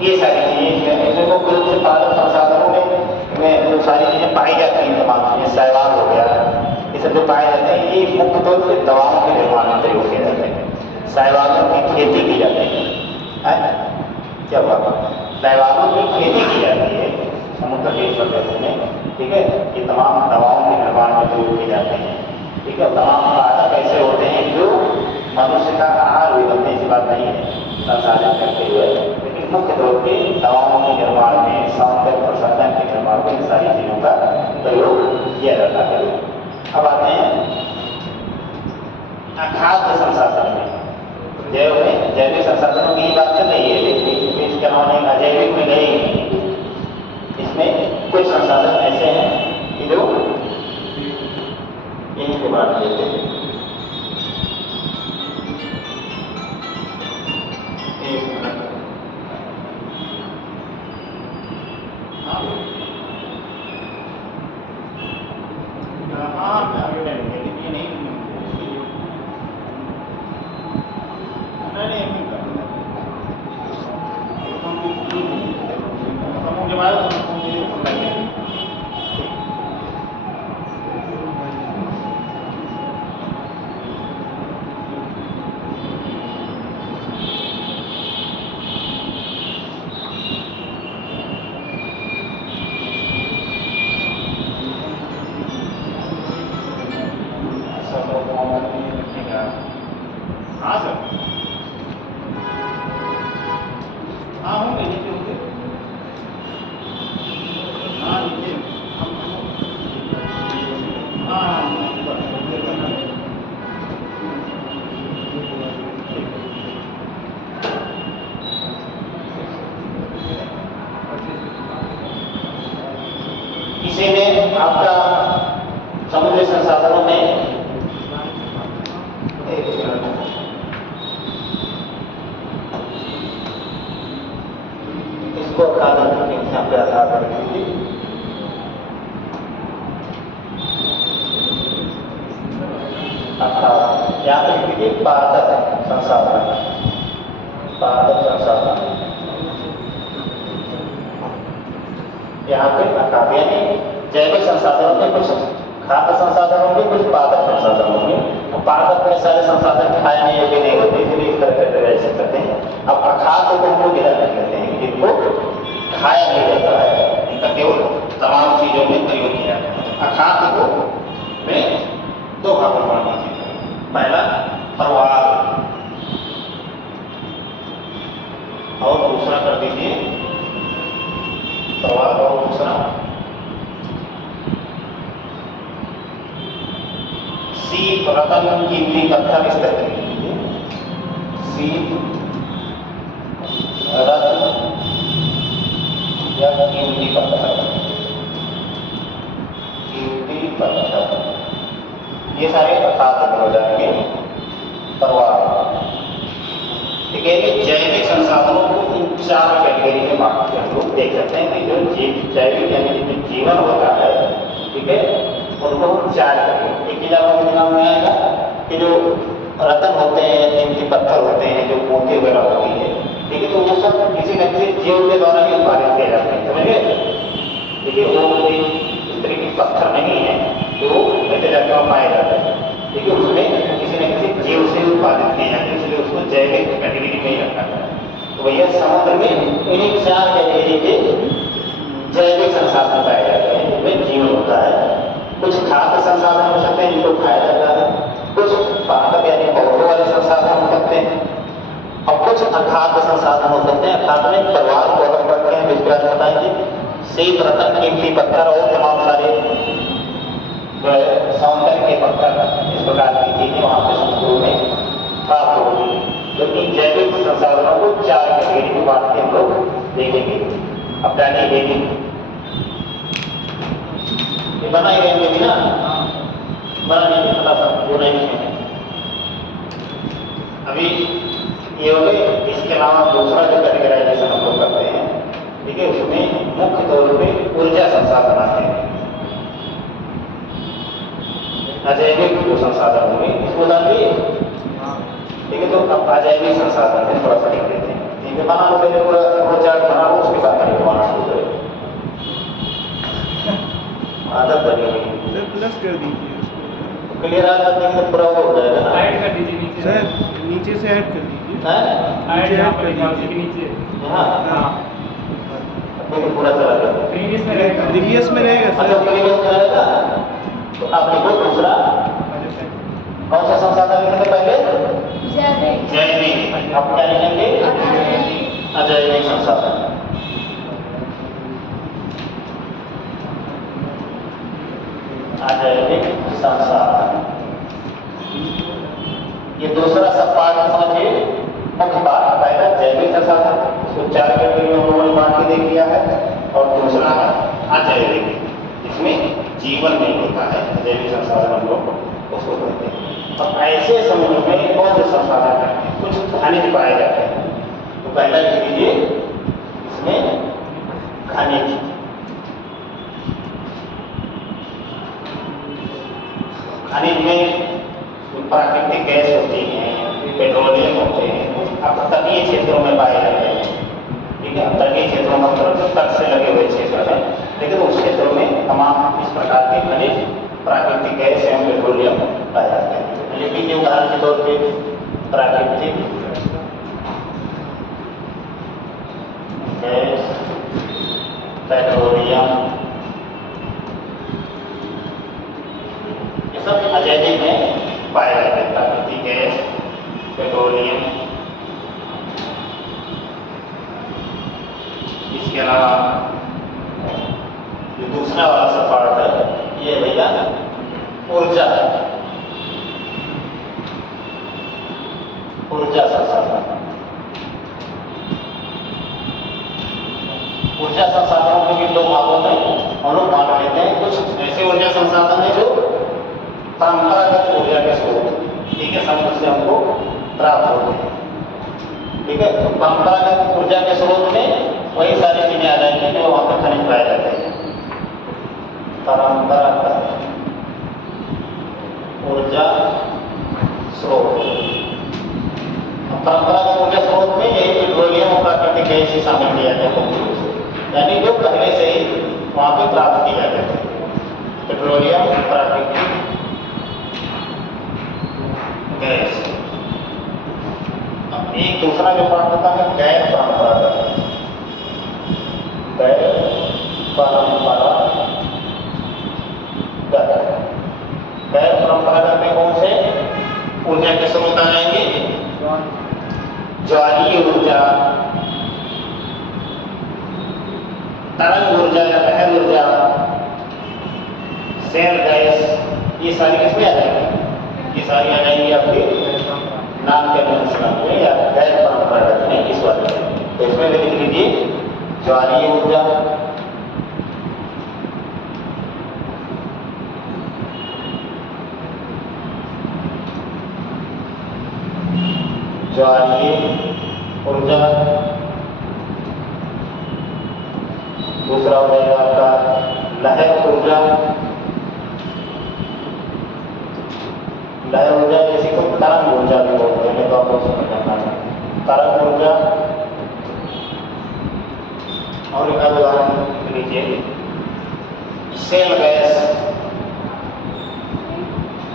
ये सारी चीजें इसमें मुख्य रूप से पादप संसाधनों में जो सारी चीजें पाई जाती हैं, तमाम चीजें शैवाल हो गया, ये सब जो पाए जाते हैं ये मुख्य तौर से दवाओं के निर्माण में प्रयोग किए जाते हैं। शैवालों की खेती की जाती है, क्या हुआ? शैवालों की खेती की जाती है समुद्र के प्रदेश में। ठीक है, ये तमाम दवाओं के निर्माण में प्रयोग किए जाते हैं। ठीक है, तमाम पादप ऐसे होते हैं जो मनुष्य का आहार भी बनने की बात नहीं है संसाधन करते हुए, लेकिन मुख्य तौर पर दवाओं के निर्माण में, सौंदर्य प्रसाधन के निर्माण में इन सारी चीज़ों का प्रयोग किया जाता है। अब आते हैं खाद्य संसाधन में, जैविक संसाधनों की बात चल रही है, लेकिन इसके अलावा नहीं, अजैविक में गए ही नहीं। इसमें कुछ संसाधन ऐसे हैं कि जो इन्हीं के बात लेते हैं। हाँ सर, हाँ होंगे, नीचे होंगे, हाँ नीचे, इसी में आपका समुद्री संसाधनों में इसको अखादन यहाँ पे अखादन कीजिए। यहाँ पे कीजिए पादप संसाधन, पादप संसाधन यहाँ पे अखाद, यानी जैविक संसाधनों में कुछ खाद्य संसाधन होंगे, कुछ पादप संसाधन होंगे। पादप में सारे संसाधन खाने योग्य नहीं होते, इसलिए इस तरह करते वैसे करते हैं। अब अखाद्य को हम लोग इधर रख लेते हैं, जिनको खाया नहीं जाता है, इनका केवल तमाम चीजों में प्रयोग किया जाता है। अखाद्य को में दो भागों में बांट दीजिए। पहला परवाल और दूसरा कर दीजिए परवाल और दूसरा सीप, रतन, कीमती पत्थर, इस तरह कर दीजिए। सीप, रत्न या कीमती पत्थर, कीमती पत्थर, ये सारे अखाद्य हो जाएंगे। परवाल, ठीक है। ये जैविक संसाधनों को इन चार कैटेगरी में बांटते हैं। हम लोग देख सकते हैं कि जो जैविक यानी जिसमें जीवन होता है, ठीक है, उनको हम चार करेंगे। एक दिमाग में आएगा कि जो रतन होते हैं, कीमती पत्थर होते हैं, जो मोती वगैरह होती है, ठीक है, तो वो सब किसी न किसी जीव के द्वारा ही उत्पादित किए जाते हैं, समझ गए? देखिए वो कोई इस तरह की पत्थर नहीं है जो ऐसे जगह पाए जाते हैं, ठीक है, उसमें किसी न किसी जीव से उत्पादित किए जाते हैं, इसलिए उसको जैविक कैटेगरी में ही रखा जाता है। तो भैया समुद्र में इन्हीं चार कैटेगरी के जैविक संसाधन पाए जाते हैं, जिनमें जीवन होता है। कुछ खाद्य संसाधन हो सकते हैं जिनको खाया जाता है, कुछ पादप यानी पौधों वाले संसाधन हो सकते हैं, और कुछ अखाद्य संसाधन हो सकते हैं। अखाद्य में परवाल को अलग करते हैं, जिसके बाद बताएंगे सीप, रतन, कीमती पत्थर और तमाम सारे जो है सौंदर्य के पत्थर, इस प्रकार की चीजें वहां पे समुद्रों में प्राप्त होगी। क्योंकि जैविक संसाधनों को चार कैटेगरी में बांट के हम लोग देखेंगे। अब पहले देखेंगे ये बना ही रहेंगे भी ना, बना नहीं पता सब वो नहीं है अभी ये हो गए। इसके अलावा दूसरा जो कैटेगराइजेशन हम लोग करते हैं, ठीक है, उसमें मुख्य तौर पे ऊर्जा संसाधन आते हैं। अजैविक जो संसाधन होंगे इसको डालिए, ठीक है, तो अब अजैविक संसाधन है थोड़ा सा लिख देते हैं। ठीक है, बना लो, पहले पूरा चार्ट बना लो, उसके बाद बनाना शुरू करें। आदत बनी हुई प्लस कर दीजिए उसको, क्लियर आदत नहीं तो पूरा हो जाएगा ना। ऐड कर दीजिए नीचे सर, नीचे से ऐड कर दीजिए। ऐड यहाँ पर नीचे, हाँ बिल्कुल पूरा चला जाएगा। प्रीवियस में रहेगा, प्रीवियस में रहेगा अच्छा सर। प्रीवियस में रहेगा। तो आप लिखो दूसरा कौन सा संसाधन लिखेंगे पहले? जैविक। आप क्या लिखेंगे? अजैविक संसाधन। अजैविक संसाधन, ये दूसरा सब पार्ट समझिए। मुख्य बात खनिज पाए जाते हैं। तो पहला लिख लीजिए इसमें खनिज। खनिज में प्राकृतिक गैस होती है, पेट्रोलियम होते हैं, अब तटीय क्षेत्रों में पाए जाते हैं। ठीक है, तटीय क्षेत्रों में मतलब तट से लगे हुए क्षेत्र है, लेकिन उस क्षेत्रों में तमाम इस प्रकार के खनिज प्राकृतिक गैस एवं पेट्रोलियम पाए जाते हैं। लेकिन उदाहरण के तौर पे प्राकृतिक गैस, पेट्रोलियम, ये सब अजैविक में पाए जाते हैं। प्राकृतिक गैस, पेट्रोलियम, इसके अलावा जो दूसरा वाला सा पार्ट है ये भैया ऊर्जा, ऊर्जा संसाधन। ऊर्जा संसाधनों के भी दो भागों में हम लोग बांट लेते हैं। कुछ ऐसे ऊर्जा संसाधन है जो परंपरागत ऊर्जा के स्रोत, ठीक है, समुद्र से हमको प्राप्त होते हैं। ठीक है, तो परंपरागत ऊर्जा के स्रोत में वही सारी चीजें आ जाएंगी जो वहां पर खनिज पाए जाते हैं। परंपरागत ऊर्जा स्रोत, परंपरागत ऊर्जा स्रोत में यही पेट्रोलियम और प्राकृतिक गैस ही शामिल किया जाता है, यानी जो पहले से ही वहां पे प्राप्त किया जाता है। पेट्रोलियम, प्राकृतिक गैस। अब एक दूसरा जो पार्ट होता है गैर परंपरागत, गैर परंपरागत। गैर परंपरागत में कौन से ऊर्जा के स्रोत आ जाएंगे? ज्वारीय ऊर्जा, तरंग ऊर्जा या लहर ऊर्जा, शेल गैस, ये सारी किसमें आ जाएंगी? ये सारी आ जाएंगी आपके नाम के अनुसार में या गैर परंपरागत में इस वाले। तो इसमें लिख लीजिए ज्वारीय ऊर्जा, ज्वारीय ऊर्जा। दूसरा हो जाएगा आपका लहर ऊर्जा। लहर ऊर्जा जैसे को तरंग ऊर्जा भी बोलते हैं, तो आपको समझना है तरंग ऊर्जा। और एक उदाहरण लीजिए शेल गैस।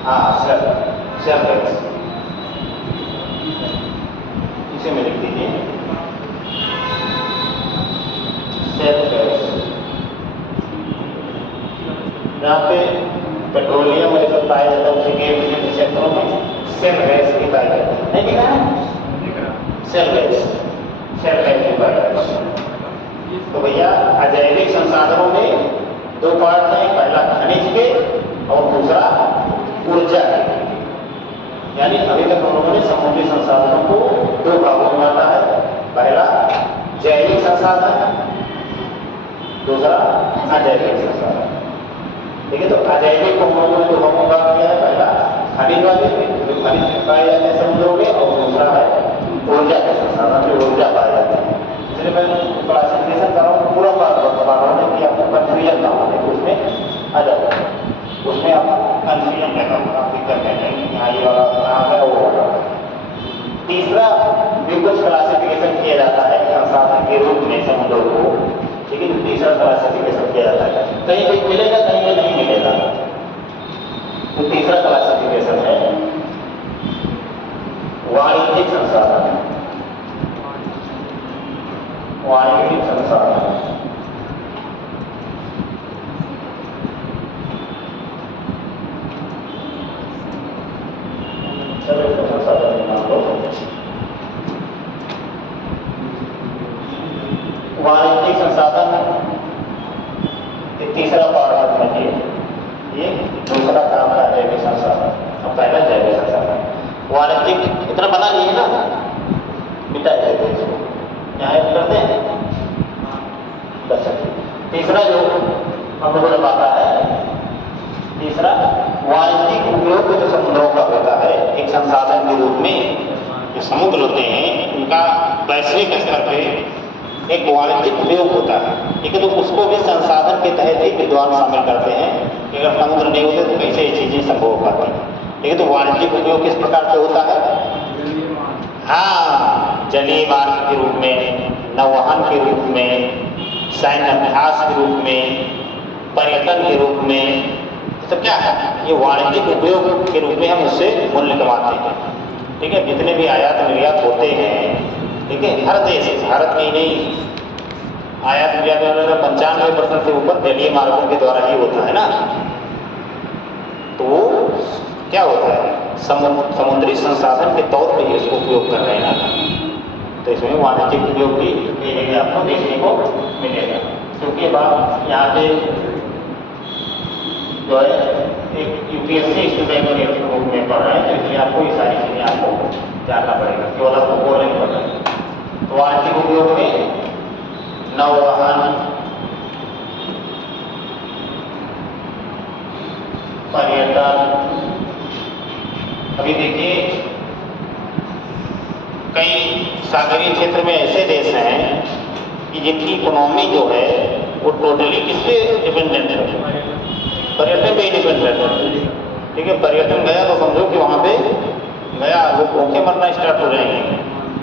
हाँ, शेल गैस, इसे में लिख दीजिए शेल गैस। जहाँ पे पेट्रोलियम में जो पाया जाता है उसी के विभिन्न क्षेत्रों में शेल गैस भी पाया जाता है। नहीं दिखा है? शेल गैस, शेल गैस भी पाया जाता है। तो भैया अजैविक संसाधनों में दो पार्ट हैं, पहला खनिज के और दूसरा ऊर्जा के। यानी अभी तक हम लोगों ने समुद्री संसाधनों को दो भागों में बांटा है, पहला जैविक संसाधन, दूसरा अजैविक संसाधन। ठीक है, तो अजैविक को हम लोगों ने दो भागों में बांट दिया है, पहला खनिज वाले जो खनिज पाए जाते हैं समुद्रों में, और दूसरा है ऊर्जा के संसाधन जो ऊर्जा पाए जाते हैं। इसलिए मैं क्लासिफिकेशन कर रहा हूँ, पूरा बात कि आपको कंफ्यूजन ना हो, उसमें आ जाता है, उसमें आप कंफ्यूजन रहता होगा, आप दिक्कत रहता है कि हाँ ये वाला कहाँ है वो वाला। तीसरा भी कुछ क्लासिफिकेशन किया जाता है संसाधन के रूप में समुद्रों को। ठीक है, तीसरा क्लासिफिकेशन किया जाता है, कहीं कहीं मिलेगा कहीं कहीं नहीं मिलेगा। तो तीसरा क्लासिफिकेशन है वाणिज्यिक संसाधन। वाणिज्यिक संसाधन वाणिज्यिक संसाधन तीसरा पार्ट है, ये दूसरा काम है जैविक संसाधन। अब पहला जैविक संसाधन वाणिज्यिक इतना बना लिए ना, मिटा जाएगा इसको, यहाँ करते हैं कर सकते। तीसरा जो हम लोगों ने बांटा है, तीसरा वाणिज्यिक उपयोग जो समुद्रों का होता है एक संसाधन के रूप में, इस समुद्र होते हैं उनका वैश्विक स्तर पे एक वाणिज्यिक उपयोग होता है, ठीक है। तो उसको भी संसाधन के तहत ही विद्वान शामिल करते हैं कि अगर समुद्र नहीं होते तो कैसे ये चीज़ें संभव हो पाती हैं, ठीक है। तो वाणिज्यिक उपयोग किस प्रकार से होता है? हाँ, जलीय मार्ग के रूप में, नौवहन के रूप में, सैन्य अभ्यास के रूप में, पर्यटन के रूप में, ये सब क्या है? ये वाणिज्यिक उपयोग के रूप में हम उससे मूल्य कमाते हैं, ठीक है। जितने भी आयात निर्यात होते हैं, ठीक है, हर देश, भारत में ही नहीं, आयात निर्यात 95% से ऊपर जलीय मार्गों के द्वारा ही होता है ना। तो वो क्या होता है? समुद्री संसाधन के तौर पे ही इसको उपयोग कर रहे हैं। तो इसमें वाणिज्यिक उपयोग भी आपको देखने को मिलेगा। क्योंकि बात यहाँ पे जो है एक यूपीएससी स्टूडेंट के रूप में पढ़ रहे हैं, तो इसलिए आपको ये सारी चीज़ें आपको जानना पड़ेगा, केवल आपको बोल नहीं पड़ रहा है। तो वाणिज्यिक उपयोग में नौवहन, पर्यटन, अभी देखिए कई सागरीय क्षेत्र में ऐसे देश हैं कि जिनकी इकोनॉमी जो है वो टोटली किस पे डिपेंडेंट है? पर्यटन पे ही डिपेंडेंट है, ठीक है। पर्यटन गया तो समझो कि वहाँ पे गया वो भूखे मरना स्टार्ट हो जाएंगे,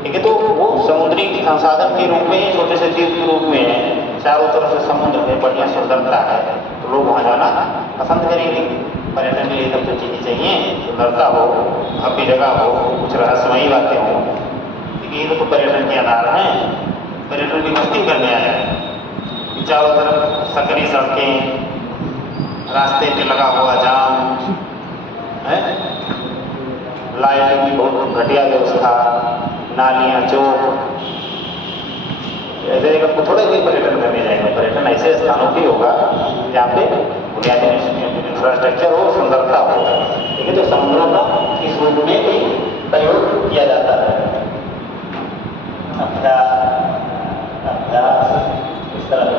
ठीक है। तो वो समुद्री संसाधन के रूप में ही छोटे से द्वीप के रूप में है, चारों तरफ से समुद्र है, बढ़िया सुंदरता है, तो लोग वहाँ जाना पसंद करेंगे। पर्यटन के लिए सब तो चीज़ें चाहिए, सुंदरता हो, भव्य जगह हो, कुछ रहस्यमयी बातें हो, ठीक है। ये तो पर्यटन के आधार हैं। पर्यटन की मस्ती करने आया है, चारों तरफ सकरी सड़कें, रास्ते पे लगा हुआ जाम है, लाइटिंग की बहुत घटिया व्यवस्था, नालियाँ, चौक, ऐसे जगह थोड़े कोई पर्यटन करने जाएगा। पर्यटन ऐसे स्थानों पे होगा जहाँ पे बुनियादी इंफ्रास्ट्रक्चर हो, सुंदरता हो, ठीक है। तो समुद्रों का इस रूप में भी प्रयोग किया जाता है। अभ्यास इस तरह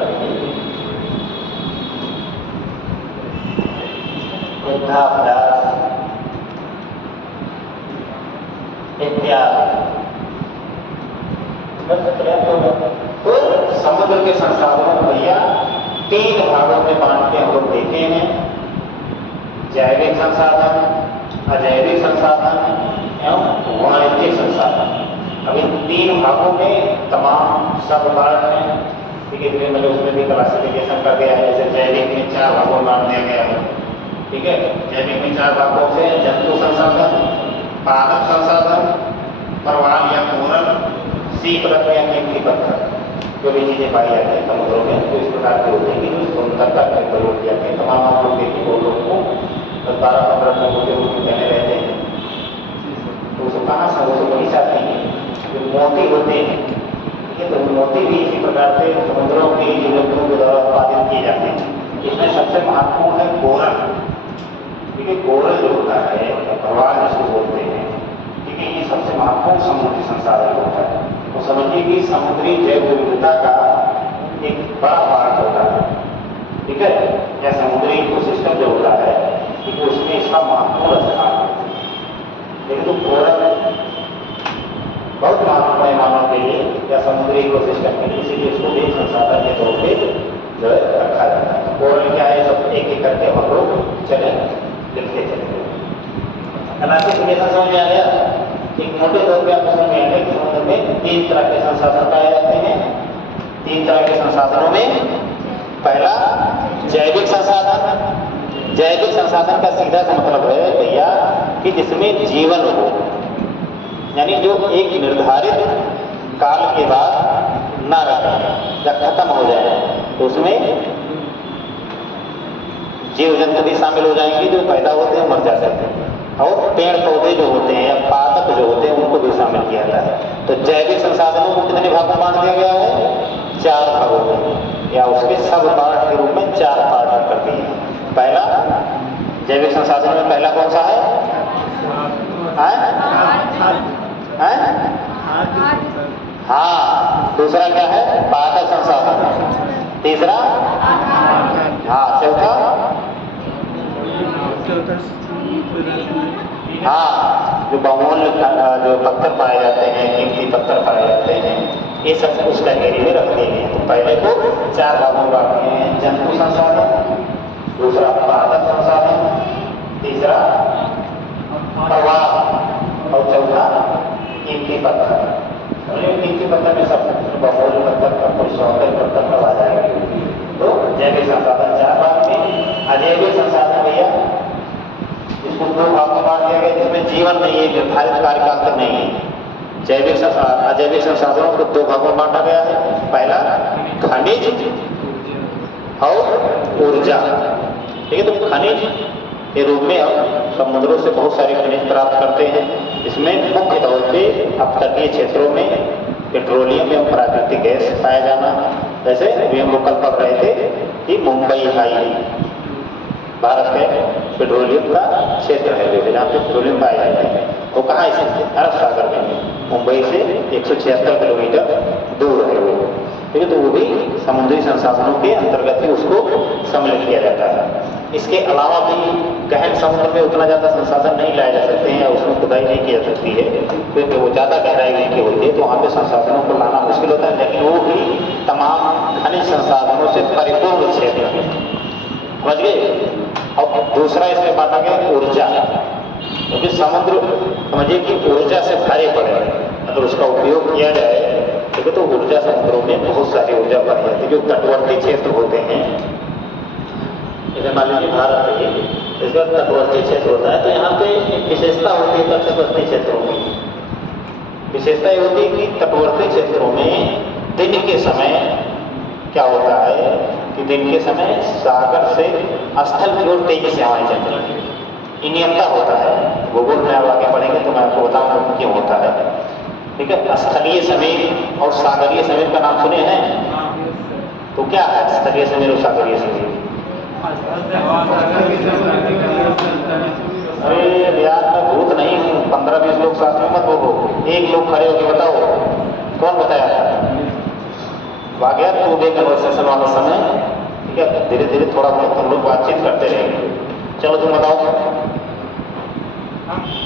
युद्धाभ्यास इत्यादि। तो समुद्र के संसाधनों को भैया 3 भागों में बांट के हम लोग देखे हैं: जैविक संसाधन, अजैविक संसाधन एवं वाणिज्यिक संसाधन। अब इन 3 भागों में तमाम सब पार्ट हैं, ठीक है। फिर मैंने उसमें भी क्लासिफिकेशन कर दिया है, जैसे जैविक में 4 भागों में बांट दिया गया है, ठीक है। जैविक में 4 भागों से जंतु संसाधन, पादप संसाधन, परवाल या कोरल, सीप रत्न या कीमती पत्थर, जो भी चीज़ें पाई जाती हैं समुद्रों में, तो इस प्रकार की होती है कि जो सुंदरता में प्रयोग किया जाते हैं। तमाम आप लोग देखिए वो लोग को 12-15 लोगों के रूप में पहने रहते हैं, तो उसको कहाँ से वो तो वही आते हैं जो मोती होते हैं, ठीक है। तो मोती भी इसी प्रकार से समुद्रों के जीवजंतुओं के द्वारा उत्पादित किए जाते हैं। इसमें सबसे महत्वपूर्ण है कोरल, ठीक है। कोरल जो होता है, परवाल जिसको बोलते हैं, ठीक है, ये सबसे महत्वपूर्ण समुद्री संसाधन होता है। तो समझिए कि समुद्री जैव विविधता का एक बड़ा पार्ट होता है, ठीक है। या समुद्री इकोसिस्टम जो होता है, ठीक है, उसमें इसका महत्वपूर्ण स्थान है। लेकिन तो कोरल बहुत महत्वपूर्ण है मानव के लिए या समुद्री इकोसिस्टम के लिए, इसीलिए इसको भी संसाधन के तौर पे जो है रखा जाता है। कोरल क्या है, सब एक एक करके हम लोग चले लिखते चले। क्लासिफिकेशन समझ में आ गया? एक मोटे तौर पे आपको समझ में आएगा कि समुद्र में 3 तरह के संसाधन पाए जाते हैं। 3 तरह के संसाधनों में पहला जैविक संसाधन। जैविक संसाधन का सीधा सा मतलब है भैया कि जिसमें जीवन हो, यानी जो एक निर्धारित काल के बाद ना रहे या खत्म हो जाए, तो उसमें जीव जंतु भी शामिल हो जाएंगे, जो पैदा होते हैं मर जाते हैं, और पेड़ पौधे जो होते हैं या पादप जो होते हैं उनको भी शामिल किया जाता है। तो जैविक संसाधनों को कितने भागों में बांट दिया गया है? 4 भागों में, या उसके सब पार्ट के रूप में 4 पार्ट कर दिए हैं। पहला जैविक संसाधनों में पहला कौन सा है? हाँ। दूसरा क्या है? पादप संसाधन। तीसरा? हाँ। चौथा? हाँ, जो बहुमूल्य जो पत्थर पाए जाते हैं, कीमती पत्थर पाए जाते हैं, ये सब उस कैटेगरी में रख दिए गए हैं। तो पहले को 4 भागों में बांटते हैं, जंतु संसाधन, दूसरा पादप संसाधन, तीसरा प्रवाह और चौथा कीमती पत्थर। और ये कीमती पत्थर में सब बहुमूल्य पत्थर का कुछ 100 पत्थर करवा जाएगा। तो जैविक संसाधन 4 भाग में, अजैविक संसाधन भैया इसको 2 भाग में बांट दिया गया, जिसमें जीवन नहीं है, निर्धारित कार्यकाल तक नहीं है। जैविक अजैविक संसाधनों को 2 भागों में बांटा गया है। पहला खनिज और ऊर्जा। ठीक है, तो खनिज के रूप में हम समुद्रों से बहुत सारे खनिज प्राप्त करते हैं। इसमें मुख्य तौर पे अपतटीय क्षेत्रों में पेट्रोलियम एवं प्राकृतिक गैस पाया जाना। जैसे अभी हम लोग कल पढ़ रहे थे कि मुंबई हाई भारत के पेट्रोलियम का क्षेत्र है, जहाँ पे पेट्रोलियम पाए जाते हैं। वो कहाँ स्थित? अरब सागर में। मुंबई से 176 किलोमीटर दूर है वो। ठीक है, तो वो भी समुद्री संसाधनों के अंतर्गत ही उसको सम्मिलित किया जाता है। इसके अलावा भी गहन समुद्र में उतना ज़्यादा संसाधन नहीं लाए जा सकते हैं या उसमें खुदाई नहीं की जा सकती है, क्योंकि वो ज़्यादा गहराई में की होती है, तो वहाँ पे संसाधनों को लाना मुश्किल होता है। लेकिन वो भी तमाम खनिज संसाधनों से परिपूर्ण क्षेत्र है। समझ गए? और दूसरा इसमें बांटा गया ऊर्जा, क्योंकि समुद्र समझिए कि ऊर्जा से भरे पड़े हैं। अगर उसका उपयोग किया जाए ठीक है, तो ऊर्जा समुद्रों में बहुत सारी ऊर्जा पाई जाती है। जो तटवर्ती क्षेत्र होते हैं, जैसे मान लीजिए भारत है, इसका तटवर्ती क्षेत्र होता है, तो यहाँ पे एक विशेषता होती है तटवर्ती क्षेत्रों की। विशेषता ये होती है कि तटवर्ती क्षेत्रों में दिन के समय क्या होता है कि दिन के समय सागर से स्थल की ओर तेजी से हवाएं चलती हैं। ये नियमता होता है। भूगोल में आप आगे पढ़ेंगे तो मैं आपको बताऊंगा क्यों होता है। ठीक है, स्थलीय समीर और सागरीय समीर का नाम सुने हैं? तो क्या है स्थलीय समीर और सागरीय समीर? अरे यार, मैं भूत नहीं हूँ, 15-20 लोग साथ में मत बोलो। एक लोग खड़े होकर बताओ, कौन बताया? वाकया तू भी कन्वर्सेशन वाला समय। ठीक है, धीरे धीरे थोड़ा बहुत तुम लोग बातचीत करते रहेंगे। चलो तुम बताओ।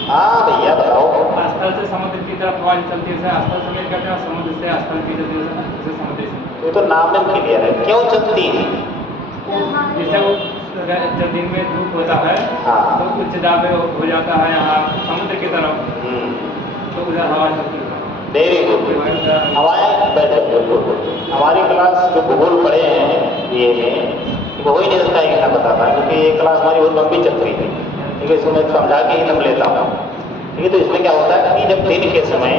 हाँ भैया बताओ। स्थल से समुद्र की तरफ हवा चलती है, स्थल समीर कहते हैं, समुद्र से स्थल की जैसे समुद्र से। तो नाम में क्लियर है, क्यों चलती है? जैसे वो जब दिन में धूप होता है तो उच्च दाब हो जाता है यहाँ समुद्र की तरफ, तो उधर हवा चलती है। Very good. हवाएं बैठे बिल्कुल। हमारी क्लास जो भूगोल पढ़े हैं ये में वो ही नहीं सकता है इतना बता पाए, क्योंकि ये क्लास हमारी बहुत लंबी चल रही थी। ठीक है, इसको मैं समझा के ही दम लेता हूँ। ठीक है, तो इसमें क्या होता है कि जब दिन के समय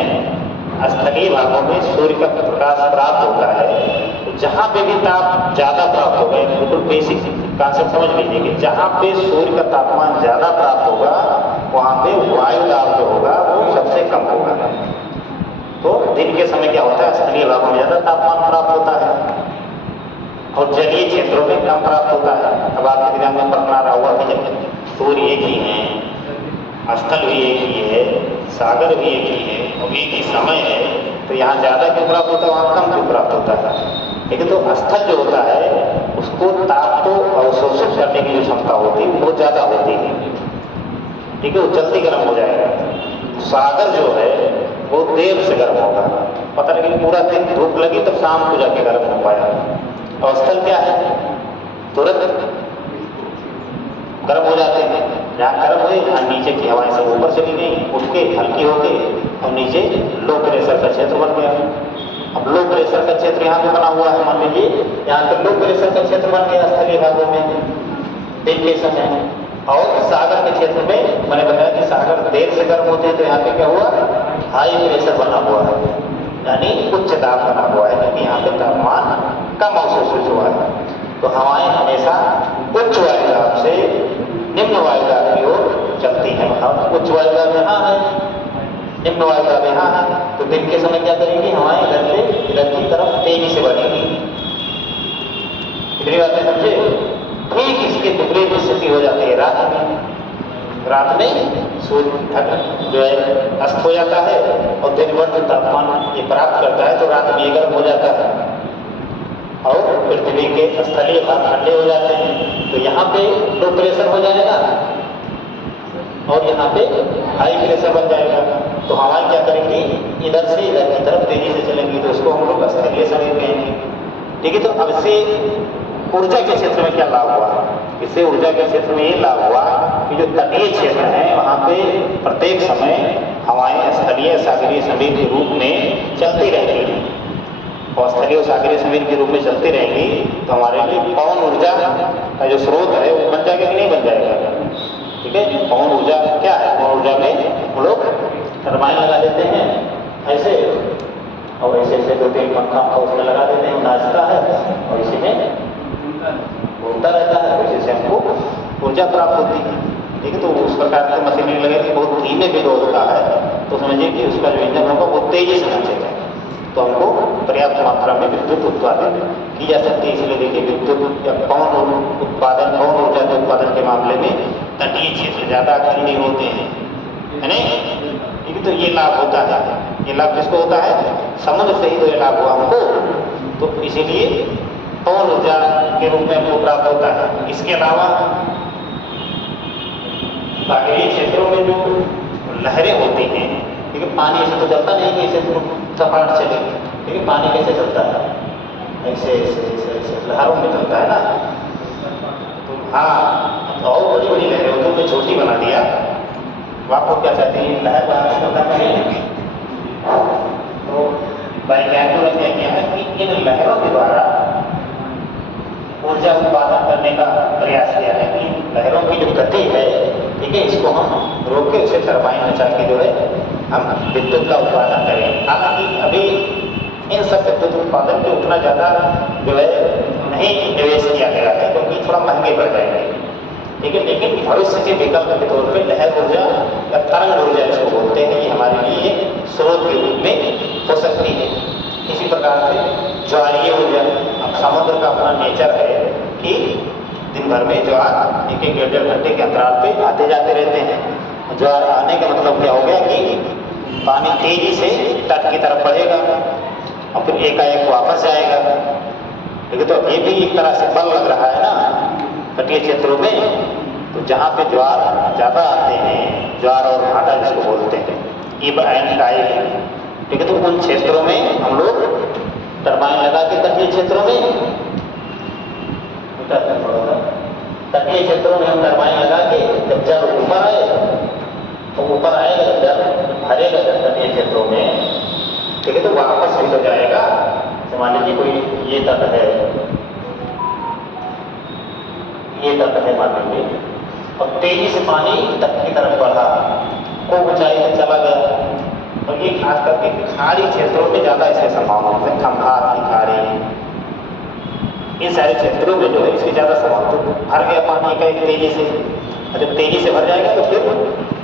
स्थलीय भागों में सूर्य का प्रकाश प्राप्त होता है, तो जहाँ पे भी ताप ज़्यादा प्राप्त होगा, बिल्कुल बेसिक कॉन्सेप्ट समझ लीजिए कि जहाँ पे सूर्य का तापमान ज़्यादा प्राप्त होगा वहाँ पे वायु दाब जो होगा वो सबसे कम होगा। तो दिन के समय क्या होता है, स्थलीय भागों में ज़्यादा तापमान प्राप्त होता है और जलीय क्षेत्रों में कम प्राप्त होता है। अब आपके दिमाग में प्रश्न आ रहा होगा कि जब सूर्य एक ही है, स्थल भी एक ही है, सागर भी एक ही है और एक ही समय है, तो यहाँ ज़्यादा क्यों प्राप्त होता है, वहाँ कम क्यों प्राप्त होता है? लेकिन तो स्थल जो होता है उसको ताप को अवशोषित करने की जो क्षमता होती है वो ज़्यादा होती है। ठीक है, वो जल्दी गर्म हो जाएगा। सागर जो है वो देर से गर्म होगा, पता नहीं पूरा दिन धूप लगी तब शाम को जाके गर्म हो पाया। और स्थल क्या है, तुरंत गर्म हो जाते हैं। जहाँ गर्म हुए वहाँ नीचे की हवाएं सब ऊपर चली गई, उठ के हल्की हो गई और नीचे लो प्रेशर का क्षेत्र बन गया। अब लो प्रेशर का क्षेत्र यहाँ पे बना हुआ है, मान लीजिए यहाँ पे लो प्रेशर का क्षेत्र बन गया स्थलीय भागों में दिन के समय। और सागर के क्षेत्र में मैंने बताया कि सागर देर से गर्म होते हैं, तो यहाँ पे क्या हुआ, हाई प्रेशर बना हुआ है, यानी उच्च दाब बना हुआ है, क्योंकि यहाँ पे तापमान कम अवशोषित हुआ है। तो हवाएं हमेशा उच्च वायु दाब से निम्न वायु दाब की ओर चलती हैं। उच्च वायु दाब यहाँ है, निम्न वायु दाब यहाँ है, तो दिन के समय क्या करेंगी, हवाएं इधर की तरफ तेजी से बढ़ेंगी। इतनी बातें समझे? ठीक इसके विपरीत स्थिति हो जाती है रात में। रात में सूर्य जो है अस्त हो जाता है और दिन भर जो तापमान ये प्राप्त करता है, तो रात में ये गर्म हो जाता है और पृथ्वी के स्थलीय भाग ठंडे हो जाते हैं। तो यहाँ पे लो प्रेशर हो जाएगा, और यहाँ पे हाई प्रेशर बन जाएगा, तो हवाएं क्या करेंगी, इधर से इधर की तरफ तेजी से चलेंगी, तो इसको हम लोग स्थलीय समीर कहेंगे। ठीक है, तो अब इससे ऊर्जा के क्षेत्र में क्या लाभ हुआ, इससे ऊर्जा के क्षेत्र में ये लाभ हुआ कि जो तटीय क्षेत्र है वहाँ पे प्रत्येक समय हवाएं स्थलीय सागरीय समीर के रूप में चलती रहेंगी, और स्थलीय और सागरीय समीर के रूप में चलती रहेंगी, तो हमारे लिए पवन ऊर्जा का जो स्रोत है वो बन जाएगा कि नहीं बन जाएगा। ठीक है, पवन ऊर्जा क्या है, पवन ऊर्जा में हम लोग टरबाइन लगा देते हैं ऐसे, और ऐसे ऐसे 2-3 पंखा उसमें लगा देते हैं, नाचता है और इसी में घूमता रहता है, इसी से हमको ऊर्जा प्राप्त होती है। ठीक है, तो उस प्रकार से मशीनरी लगेगी, बहुत धीमे भी दौड़ता है, तो समझिए कि उसका जो इंजन होगा वो तेजी से चलेगा, तो हमको पर्याप्त मात्रा में विद्युत उत्पादन की जा सकती है। इसलिए देखिए विद्युत या पवन उत्पादन, पवन ऊर्जा के उत्पादन के मामले में तटीय क्षेत्र ज़्यादा अग्रणी होते हैं, है नहीं। ठीक है, तो ये लाभ होता है, ये लाभ किसको होता है, समुद्र से ही तो ये लाभ हुआ हमको, तो इसीलिए पवन ऊर्जा के रूप में हमको प्राप्त होता है। इसके अलावा सागरीय क्षेत्रों में जो लहरें होती हैं, ठीक है, पानी ऐसे तो चलता नहीं कि इसे सपाट चले, ठीक है, पानी कैसे चलता है, ऐसे ऐसे ऐसे ऐसे लहरों में चलता है ना, तो हाँ, और बड़ी बड़ी लहरें होती हैं, उनको छोटी बना दिया। आपको क्या चाहते हैं, लहर बनाना नहीं, तो वैज्ञानिकों ने क्या किया है कि इन लहरों के द्वारा ऊर्जा उत्पादन करने का प्रयास किया है कि लहरों की जो गति है, ठीक है, इसको हम रोक के उसे टरबाइन में चला के जो है हम विद्युत का उत्पादन करें। हालांकि अभी इन सब विद्युत उत्पादन पे उतना ज़्यादा जो है नहीं निवेश किया गया है, क्योंकि थोड़ा महंगे पड़ जाएंगे। ठीक है, लेकिन भविष्य के विकल्प के तौर पे लहर ऊर्जा या तरंग ऊर्जा इसको बोलते हैं, ये हमारे लिए स्रोत के रूप में हो सकती है। इसी प्रकार से ज्वारीय ऊर्जा, अब समुद्र का अपना नेचर है कि दिन भर में ज्वार 1-1 घंटे के अंतराल पे आते जाते रहते हैं। ज्वार आने का मतलब क्या हो गया कि पानी तेजी से तट की तरफ बढ़ेगा और फिर एकाएक वापस जाएगा। ठीक है, तो ये भी एक तरह से बल लग रहा है ना तटीय क्षेत्रों में, तो जहाँ पे ज्वार ज़्यादा आते हैं, ज्वार और भाटा जिसको बोलते हैं, इब एंड टाइड, ठीक है, तो उन क्षेत्रों में हम लोग टरबाइन लगा के तटीय क्षेत्रों में तटीय क्षेत्रों में हम टरबाइन लगा के जब जल ऊपर आए, तो ऊपर आएगा जब जल भरेगा जब तटीय क्षेत्रों में, ठीक है, तो वापस भी तो जाएगा। मान लीजिए कोई ये तट है, ये तट है मान लीजिए, और तेजी से पानी तट की तरफ बढ़ा, को ऊंचाई तक चला गया, और ये खास करके खाड़ी क्षेत्रों में ज़्यादा इसकी संभावना होती है, खंभात की खाड़ी, इन सारे क्षेत्रों में जो है इसकी ज़्यादा संभावना। तो भर गया पानी का एक तेजी से, और जब तेजी से भर जाएगा तो फिर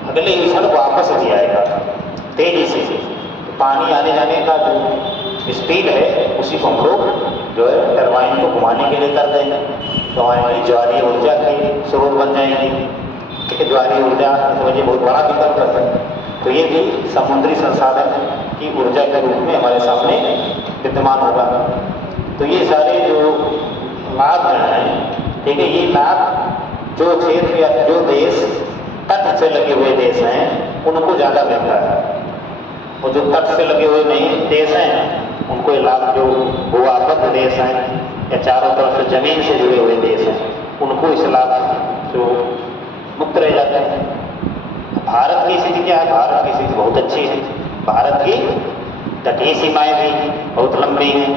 अगले ही क्षण वापस भी आएगा तेजी से। तो पानी आने जाने का जो स्पीड है उसी को हम लोग जो है टरबाइन को घुमाने के लिए कर देंगे, तो हमारी ज्वारीय ऊर्जा की स्रोत बन जाएगी। ठीक है, ज्वारीय ऊर्जा समझिए बहुत बड़ा विकल्प है, तो ये भी समुद्री संसाधन की ऊर्जा के रूप में हमारे सामने विद्यमान होगा। तो ये सारे जो लाभ हैं, ठीक है, ये लाभ जो क्षेत्र या जो देश तट से लगे हुए देश हैं उनको ज़्यादा मिलता है, और जो तट से लगे हुए नहीं देश हैं उनको ये लाभ, जो भूआबद्ध देश हैं या चारों तरफ से जमीन से जुड़े हुए देश हैं उनको इस लाभ जो मुक्त रह जाते हैं। भारत की स्थिति क्या है, भारत की स्थिति बहुत अच्छी है। भारत की तटीय सीमाएं भी बहुत लंबी हैं,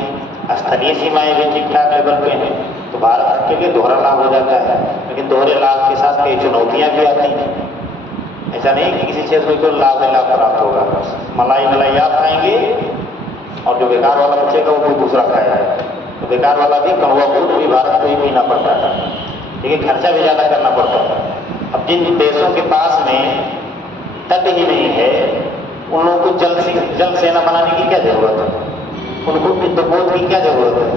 स्थलीय सीमाएं भी ठीक ठाक लेवल पे हैं, तो भारत के लिए दोहरा लाभ हो जाता है। लेकिन दोहरे लाभ के साथ कई चुनौतियां भी आती हैं। ऐसा नहीं कि किसी क्षेत्र में कोई लाभ प्राप्त होगा, मलाई आप खाएंगे और जो बेकार वाला बचेगा वो कोई दूसरा खाएगा, तो बेकार वाला भी कड़वा दूध भी भारत को ही पीना पड़ता है, ठीक है, खर्चा भी ज़्यादा करना पड़ता है। अब जिन देशों के पास में तट ही नहीं है उन लोगों को जल सेना बनाने की क्या जरूरत है, उनको युद्धपोत की क्या जरूरत है,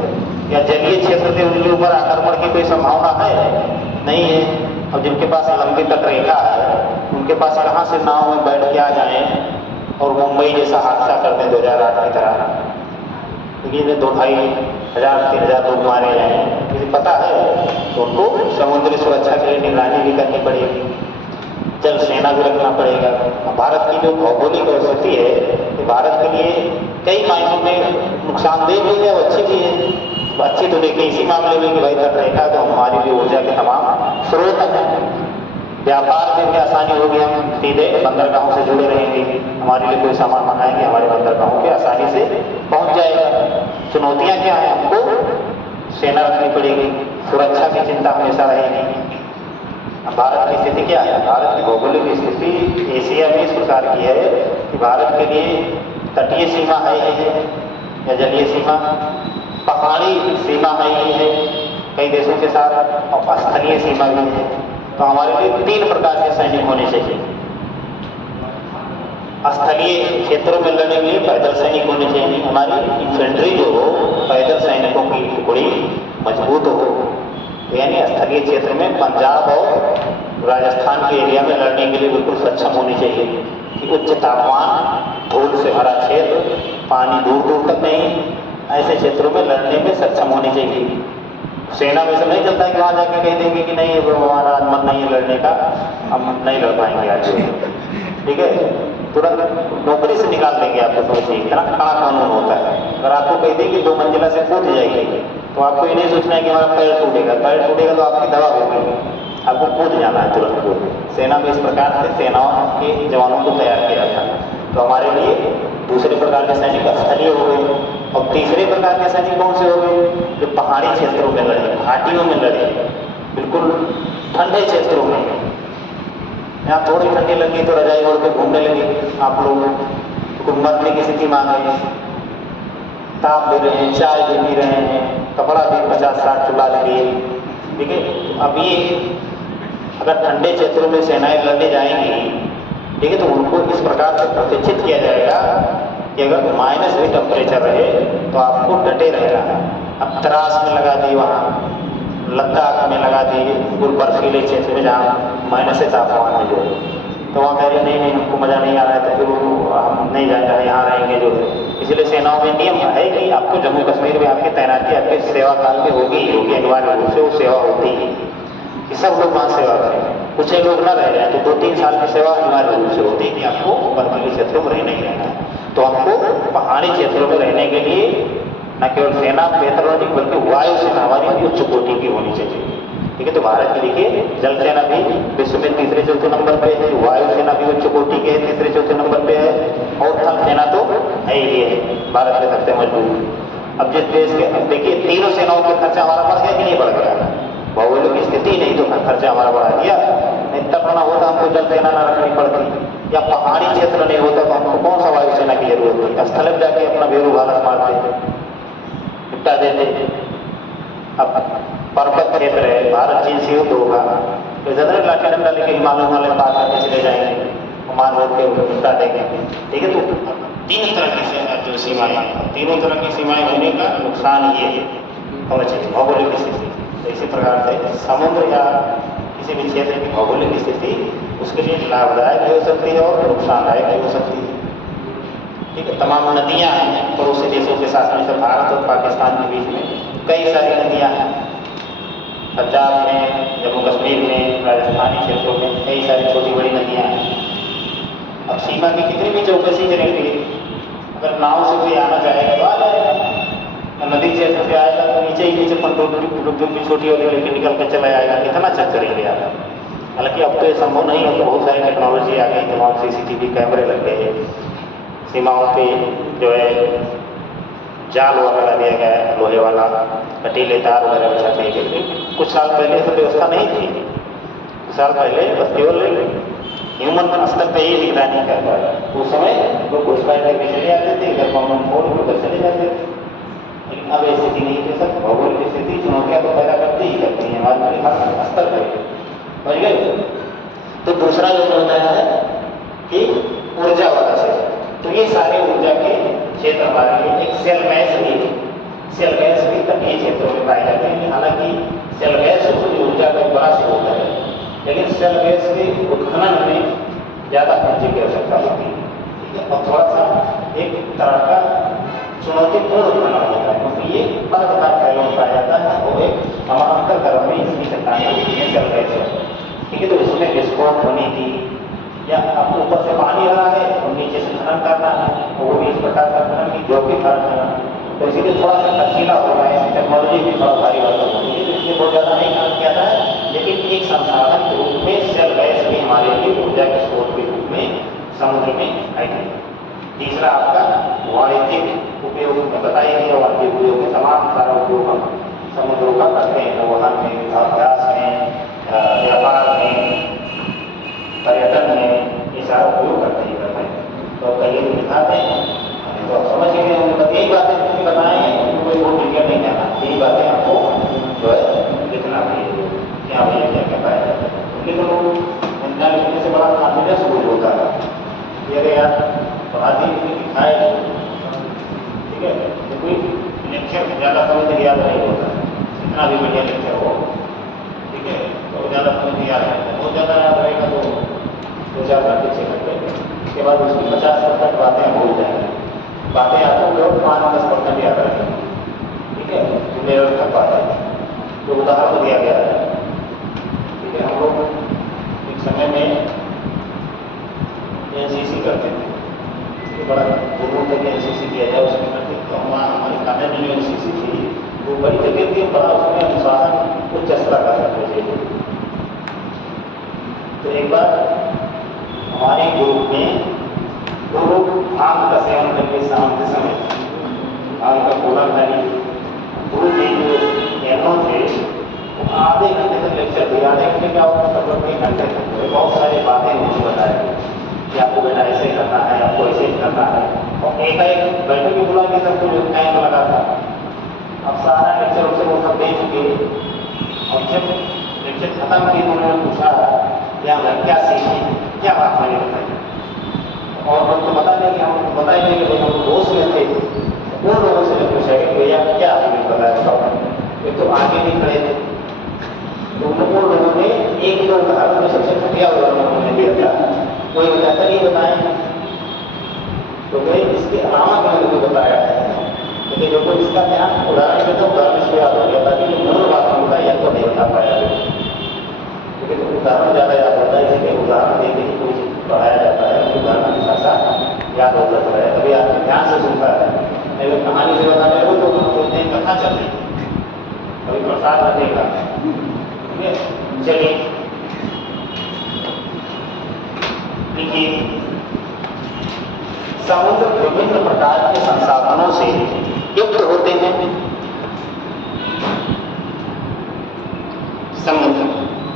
या जलीय क्षेत्र से उनके ऊपर आक्रमण की कोई संभावना है, नहीं है। अब जिनके पास लंबी तट रेखा है उनके पास कहाँ से नाव में बैठ के आ जाएं और मुंबई जैसा हादसा कर दें 2008 की तरह, क्योंकि 2,500-3,000 लोग मारे जाएँ, मुझे पता है, तो उनको समुद्री सुरक्षा के लिए निगरानी भी करनी पड़ेगी। जल सेना भी रखना पड़ेगा। भारत की जो भौगोलिक स्थिति है कि भारत के लिए कई मायनों में नुकसानदेह भी है और अच्छी भी है। अच्छी तो देखिए इसी मामले में कि भाई तट रेखा तो हमारी भी ऊर्जा के तमाम स्रोत हैं। व्यापार में भी आसानी होगी, हम सीधे बंदरगाहों से जुड़े रहेंगे, हमारे लिए कोई सामान मंगाएंगे हमारे बंदरगाहों पे आसानी से पहुंच जाएगा। चुनौतियां क्या है, हमको सेना रखनी पड़ेगी, सुरक्षा की चिंता हमेशा रहेगी। भारत की स्थिति क्या है, भारत की भौगोलिक स्थिति एशिया में इस प्रकार की है कि भारत के लिए तटीय सीमा है ही है या जलीय सीमा, पहाड़ी सीमा है ही है कई देशों के साथ, और स्थलीय सीमा भी है। तो हमारे लिए 3 प्रकार के सैनिक होने चाहिए। स्थलीय क्षेत्रों में लड़ने के लिए पैदल सैनिक होने चाहिए, हमारी इन्फेंट्री जो हो पैदल सैनिकों की टुकड़ी मजबूत हो, यानी स्थलीय क्षेत्र में पंजाब और राजस्थान के एरिया में लड़ने के लिए बिल्कुल सक्षम होनी चाहिए कि उच्च तापमान, धूल से भरा क्षेत्र, पानी दूर दूर तक नहीं, ऐसे क्षेत्रों में लड़ने में सक्षम होनी चाहिए। सेना में से नहीं चलता है कि वहाँ जाके कह देंगे कि नहीं हमारा आज मन नहीं है लड़ने का, हम नहीं लड़ पाएंगे आज, ठीक है, तुरंत नौकरी से निकाल देंगे आपको। सोचिए इतना कड़ा कानून होता है। अगर आपको कह देंगे 2 मंजिला से कूद जाएगी तो आपको ये नहीं सोचना है कि हमारा पैर टूटेगा, पैर टूटेगा तो आपकी दवा होगी, आपको कूद जाना है तुरंत। सेना में इस प्रकार से सेनाओं के जवानों को तैयार किया जाता है। तो हमारे लिए दूसरे प्रकार के सैनिक स्थलीय हो गए, और तीसरे प्रकार के सैनिक कौन से हो गए, जो पहाड़ी क्षेत्रों में लड़े, घाटियों में लड़े, बिल्कुल ठंडे क्षेत्रों में। यहाँ थोड़ी ठंडी लगी तो रजाई ओढ़ के घूमने लगे आप लोग, मरने की स्थिति मान गए, ताप ले रहे हैं, चाय भी पी रहे हैं, कपड़ा भी 50-60 चुला लिए, ठीक है। अब ये अगर ठंडे क्षेत्रों में सेनाएं लड़ने जाएंगी, ठीक है, तो उनको इस प्रकार से प्रशिक्षित किया जाएगा कि अगर माइनस भी टेम्परेचर रहे तो आपको डटे रहना। अब द्रास में लगा दी, वहाँ लद्दाख में लगा दी, बिल्कुल बर्फीले क्षेत्र में जहाँ माइनस तापमान है जो है, तो वहाँ कह रहे नहीं हमको मज़ा नहीं आ रहा है, तो फिर हम नहीं जाएंगे, यहाँ रहेंगे जो है। इसलिए सेनाओं में नियम है कि आपको जम्मू कश्मीर में आपकी तैनाती आपके सेवा काल में होगी ही होगी, अनिवार्य रूप से वो सेवा होती ही कि सब लोग वहाँ सेवा करें। कुछ ही लोग ना रह रहे हैं तो 2-3 साल की सेवा अनिवार्य रूप से होती है कि आपको बर्फीले क्षेत्रों में रहने ही रहना है। तो हमको पहाड़ी क्षेत्रों में रहने के लिए न केवल सेना बेहतर होनी बल्कि वायु सेना हमारी उच्च कोटि की होनी चाहिए, ठीक है। तो भारत की देखिए जल सेना भी विश्व में 3-4 नंबर पे है, वायु सेना भी उच्च कोटि के 3-4 नंबर पे है, और थल सेना तो है ही है भारत के सबसे मजबूत। अब जिस देश के, अब देखिए तीनों सेनाओं का खर्चा हमारा बढ़ गया कि नहीं बढ़ गया, भौगोलिक स्थिति नहीं तो खर्चा हमारा बढ़ा दिया। नहीं तब ना होता हमको जल सेना ना रखनी पड़ती, या पहाड़ी क्षेत्र नहीं होता तो हमको कौन सा वायु सेना की जरूरत थी, स्थल में जाके अपना बेरू भारत मारते निपटा देते। अब पर्वत क्षेत्र है, भारत चीन से युद्ध होगा तो ज़्यादा लाठी डंडा लेके हिमालय पार करके चले जाएंगे, मार मोड़ के निपटा देंगे, ठीक है। तो 3 तरह की जो सीमाएँ, तीनों तरह की सीमाएँ होने का नुकसान ये होना चाहिए भौगोलिक स्थिति। तो इसी प्रकार से समुद्र या किसी भी क्षेत्र की भौगोलिक स्थिति उसके लिए लाभदायक भी हो सकती है और नुकसानदायक भी हो सकती है, ठीक है। तमाम नदियाँ हैं पड़ोसी देशों के साथ में, भारत और पाकिस्तान के बीच में कई सारी नदियाँ हैं, पंजाब में, जम्मू कश्मीर में, राजस्थानी क्षेत्रों में कई सारी छोटी बड़ी नदियाँ हैं। अब सीमा की कितनी भी चौकसी करेंगे, अगर नाव से कोई आना चाहेगा तो आ जाएगा, नदी क्षेत्र से आएगा तो नीचे ही नीचे पनडुब्बी छोटी होगी लेकिन निकल कर चला जाएगा, कितना चेक करेंगे आप। हालांकि अब तो ये संभव नहीं है, तो बहुत सारी टेक्नोलॉजी आ गई, तमाम CCTV कैमरे लग गए, सीमाओं पे जो है जाल वगैरह लगा दिया गया है, लोहे वाला कटीले तार वगैरह बिछा दिए गए। लेकिन कुछ साल पहले तो व्यवस्था नहीं थी, कुछ साल पहले बस केवल ह्यूमन स्तर पर ही निगरानी कर पाया। उस समय लोग घुसपैठ करके चले आते थे, घर पर फोन उधर चले जाते थे, लेकिन अब ऐसी स्थिति नहीं है। सब भौगोलिक स्थिति चुनौतियाँ तो पैदा करती ही करती हैं हमारे हर स्तर पर, समझ गए। तो दूसरा जो होता है कि ऊर्जा वाला क्षेत्र, तो ये सारे ऊर्जा के क्षेत्र हमारे लिए एक सेल गैस भी तटीय क्षेत्रों में पाए जाते हैं। हालांकि सेल गैस ऊर्जा का बड़ा स्रोत है, लेकिन सेल गैस के उत्खनन में ज़्यादा पूंजी की आवश्यकता होती है, ठीक है। और थोड़ा सा एक तरह का चुनौतीपूर्ण उत्खनन होता है, क्योंकि ये बड़ा फैलों में पाया जाता है, और एक समानांतर क्रम में इसकी चट्टानें सेल गैस है। ठीक है, तो इसमें विस्फोट होने की, या अब ऊपर से पानी आ रहा है और नीचे से खनन करना है, वो भी इस प्रकार का खनन की जोखिम है, तो इसीलिए थोड़ा सा खर्चीला हो रहा है, इसकी टेक्नोलॉजी भी थोड़ा भारी वर्क होती है, तो इसलिए बहुत ज़्यादा नहीं खनन किया था, लेकिन एक संसाधन के रूप में शेल गैस भी हमारे लिए ऊर्जा के स्रोत के रूप में समुद्र में आई थी। तीसरा आपका वाणिज्यिक उपयोग में बताया गया, वाणिज्यिक उपयोग में तमाम सारा उपयोग हम समुद्रों का करते हैं, व्यवहार में, अभ्यास में, व्यापार में, पर्यटन में, ये सारा उपयोग करते ही करते हैं। तो कहीं दिखाते हैं तो आप समझ गए होंगे, बस यही बातें जितनी बताए हैं उनको कोई वो क्लियर नहीं करना, यही बातें आपको जो है लिखना भी है, क्या भैया क्या क्या पाया जाता है, क्योंकि तो हिंदा लिखने से बड़ा कॉन्फिडेंस कुछ होता है, ये यार पढ़ाती दिखाए, ठीक है, तो कोई लेक्चर ज़्यादा समझ में याद नहीं होता, इतना भी बढ़िया लेक्चर हो, ठीक है, तो ज़्यादा समझ में याद रहेगा, बहुत ज़्यादा याद रहेगा तो 2-4 घंटे 6 घंटे, उसके बाद उसकी 50% बातें भूल जाएंगे, बातें आपको केवल 5-10% याद रहेंगी, ठीक है, जो लेवल तक बातें, तो उदाहरण दिया गया है, ठीक है। हम लोग एक समय में एनसीसी करते थे, बड़ा जरूर है कि एनसीसी किया जाए, उसमें करते तो हमारी खाने में जो एनसीसी थी वो बड़ी जगह थी, बड़ा उसमें अनुशासन उच्च स्तर का करते थे। तो एक बार हमारे ग्रुप में 2 लोग भांग का सेवन करके शाम के समय भांग का पूरा खाली ग्रुप के जो एनो थे वो आधे घंटे तक लेक्चर दिया, आधे घंटे क्या होगा लगभग 1 घंटे तक बहुत सारी बातें मुझे बताया कि आपको बेटा ऐसे ही करना है, आपको ऐसे ही करना है, और एक बैठक में बोला कि सबको जो टाइम लगा था, अब सारा लेक्चर उससे वो सब दे चुके, और जब लेक्चर खत्म किए तो उन्होंने पूछा कि हम क्या सीखे, क्या बात मैंने बताई, और हमको बता दें कि हम बताए थे कि हम होश में थे, उन लोगों से जब पूछा कि भैया क्या आपने बताया बताओ, ये तो आगे नहीं खड़े थे, तो उन लोगों ने एक दो उदाहरण में सबसे घटिया उदाहरण उन्होंने दिया था, कोई ऐसा नहीं बताए, तो भाई इसके अलावा मैंने को बताया है, लेकिन जो कोई इसका ध्यान उदाहरण देता उदाहरण इसको याद हो गया, ताकि जो मूल बात हम बताई या तो नहीं बता पाया, क्योंकि तो उदाहरण ज़्यादा याद होता है, इसलिए उदाहरण देकर ही कोई चीज़ पढ़ाया जाता है, उदाहरण के साथ साथ याद होता चला है, तभी आदमी ध्यान से सुनता है, नहीं वो कहानी से बता रहे हो तो हम सोचते हैं कथा चल रही है, कभी प्रसाद बनेगा, ठीक है। चलिए देखिए, समुद्र विभिन्न प्रकार के संसाधनों से युक्त होते हैं, समुद्र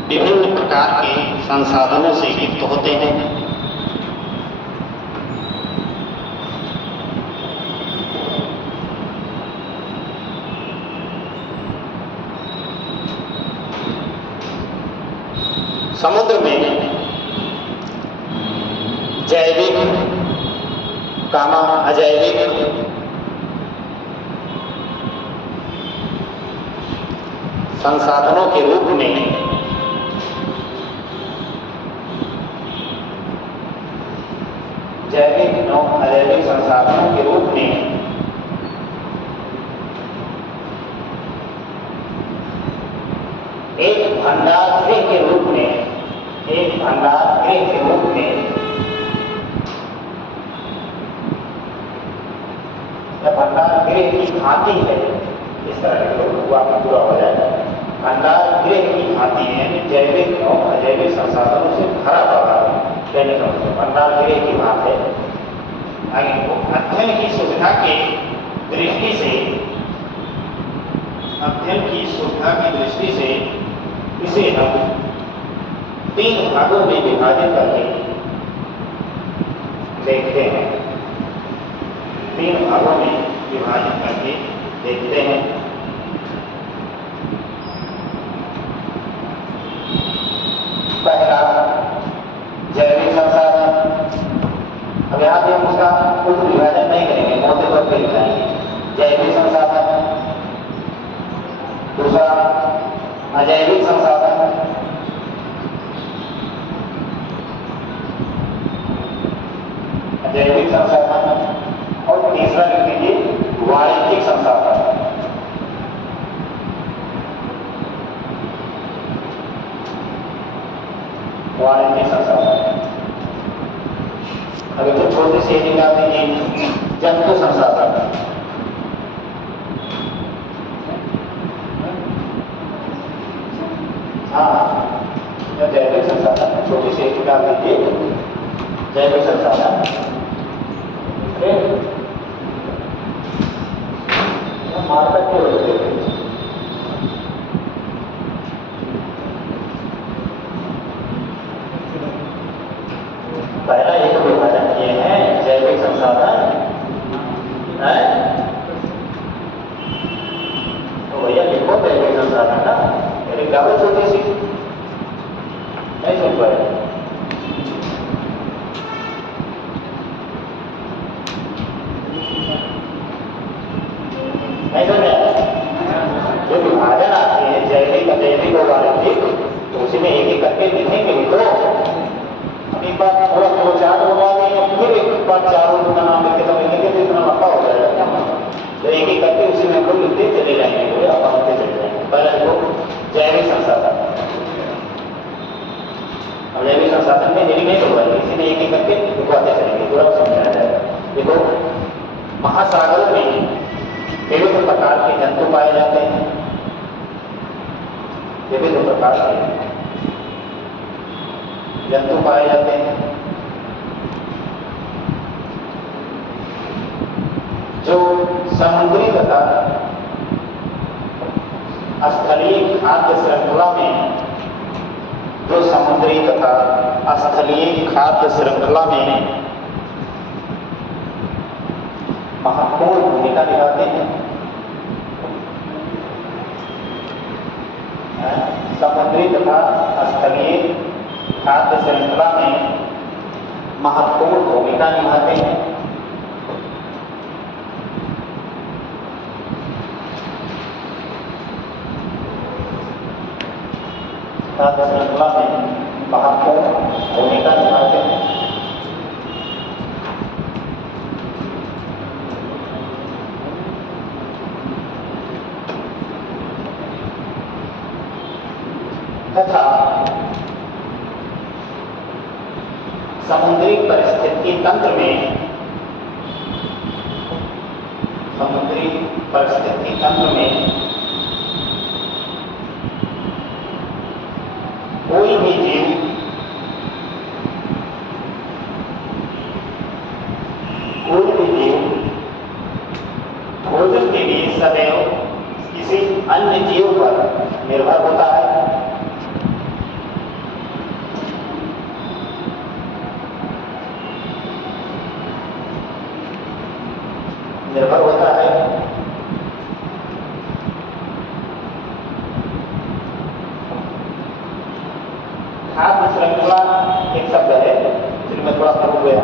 विभिन्न प्रकार के संसाधनों से युक्त होते हैं, समुद्र में जैविक कामा अजैविक संसाधनों के रूप में जैविक और अजैविक संसाधनों के रूप में एक भंडार गृह के रूप में, एक भंडार गृह के रूप में भंडार गृह की भांति है, इस तरह के लोग हुआ पूरा हो जाएगा, भंडार गृह की भांति है, जैविक और अजैविक संसाधनों से भरा पड़ा कहने का मतलब भंडार गृह की बात है। आगे अध्ययन की सुविधा के दृष्टि से, अध्ययन की सुविधा की दृष्टि से इसे हम 3 भागों में विभाजित करके देखते हैं, 3 भागों में विभाजित करके देखते हैं। पहला जैविक संसाधन, अब यहाँ पे हम उसका कुछ विभाजन नहीं करेंगे, मोटे तौर पर लिखाएंगे जैविक संसाधन। दूसरा अजैविक संसाधन, अजैविक संसाधन, और तीसरा लिख लीजिए वाणिज्यिक संसाधन। छोटी सी निकाल दीजिए, जंतु संसाधन। हाँ, जैविक संसाधन, छोटी सी निकाल दीजिए, जैविक संसाधन। मार्केट के होते हैं। पहला एक विभाजन किए हैं जैविक संसाधन है, तो भैया लिखो जैविक संसाधन ना, मेरी कागज छोटी सी नहीं सुन पाए। नहीं समझ जो विभाजन आते हैं जैविक अजैविक और वाणिज्यिक, तो उसी में एक एक करके लिखेंगे भी तो। एक बार थोड़ा 2-4 होगा नहीं, फिर एक बार 4 का नाम लिख के तब लिखेंगे तो इतना लंबा हो जाएगा क्या मतलब। तो एक एक करके उसी में हम लोग लिखते चले जाएंगे, आप लिखते चले जाएंगे। पहला देखो जैविक संसाधन। अब जैविक संसाधन में देरी नहीं करवाएंगे, इसी में एक एक करके लिखवाते चलेंगे, पूरा समझाया जाएगा। देखो महासागरों में विभिन्न प्रकार के जंतु पाए जाते हैं, विभिन्न प्रकार के जंतु पाए जाते हैं जो समुद्री तथा स्थलीय खाद्य श्रृंखला में, जो समुद्री तथा स्थलीय खाद्य श्रृंखला में महत्वपूर्ण भूमिका निभाते हैं। समुद्री तथा स्थलीय खाद्य श्रृंखला में महत्वपूर्ण भूमिका निभाते हैं। खाद्य श्रृंखला में महत्वपूर्ण भूमिका निभाते हैं। तथा समुद्री परिस्थिति तंत्र में, समुद्री परिस्थिति तंत्र में कोई भी जीव भोजन के लिए सदैव किसी अन्य जीव पर निर्भर होता है। निर्भर होता है। खाद्य श्रृंखला एक शब्द है, जिसमें थोड़ा फर्क हुआ है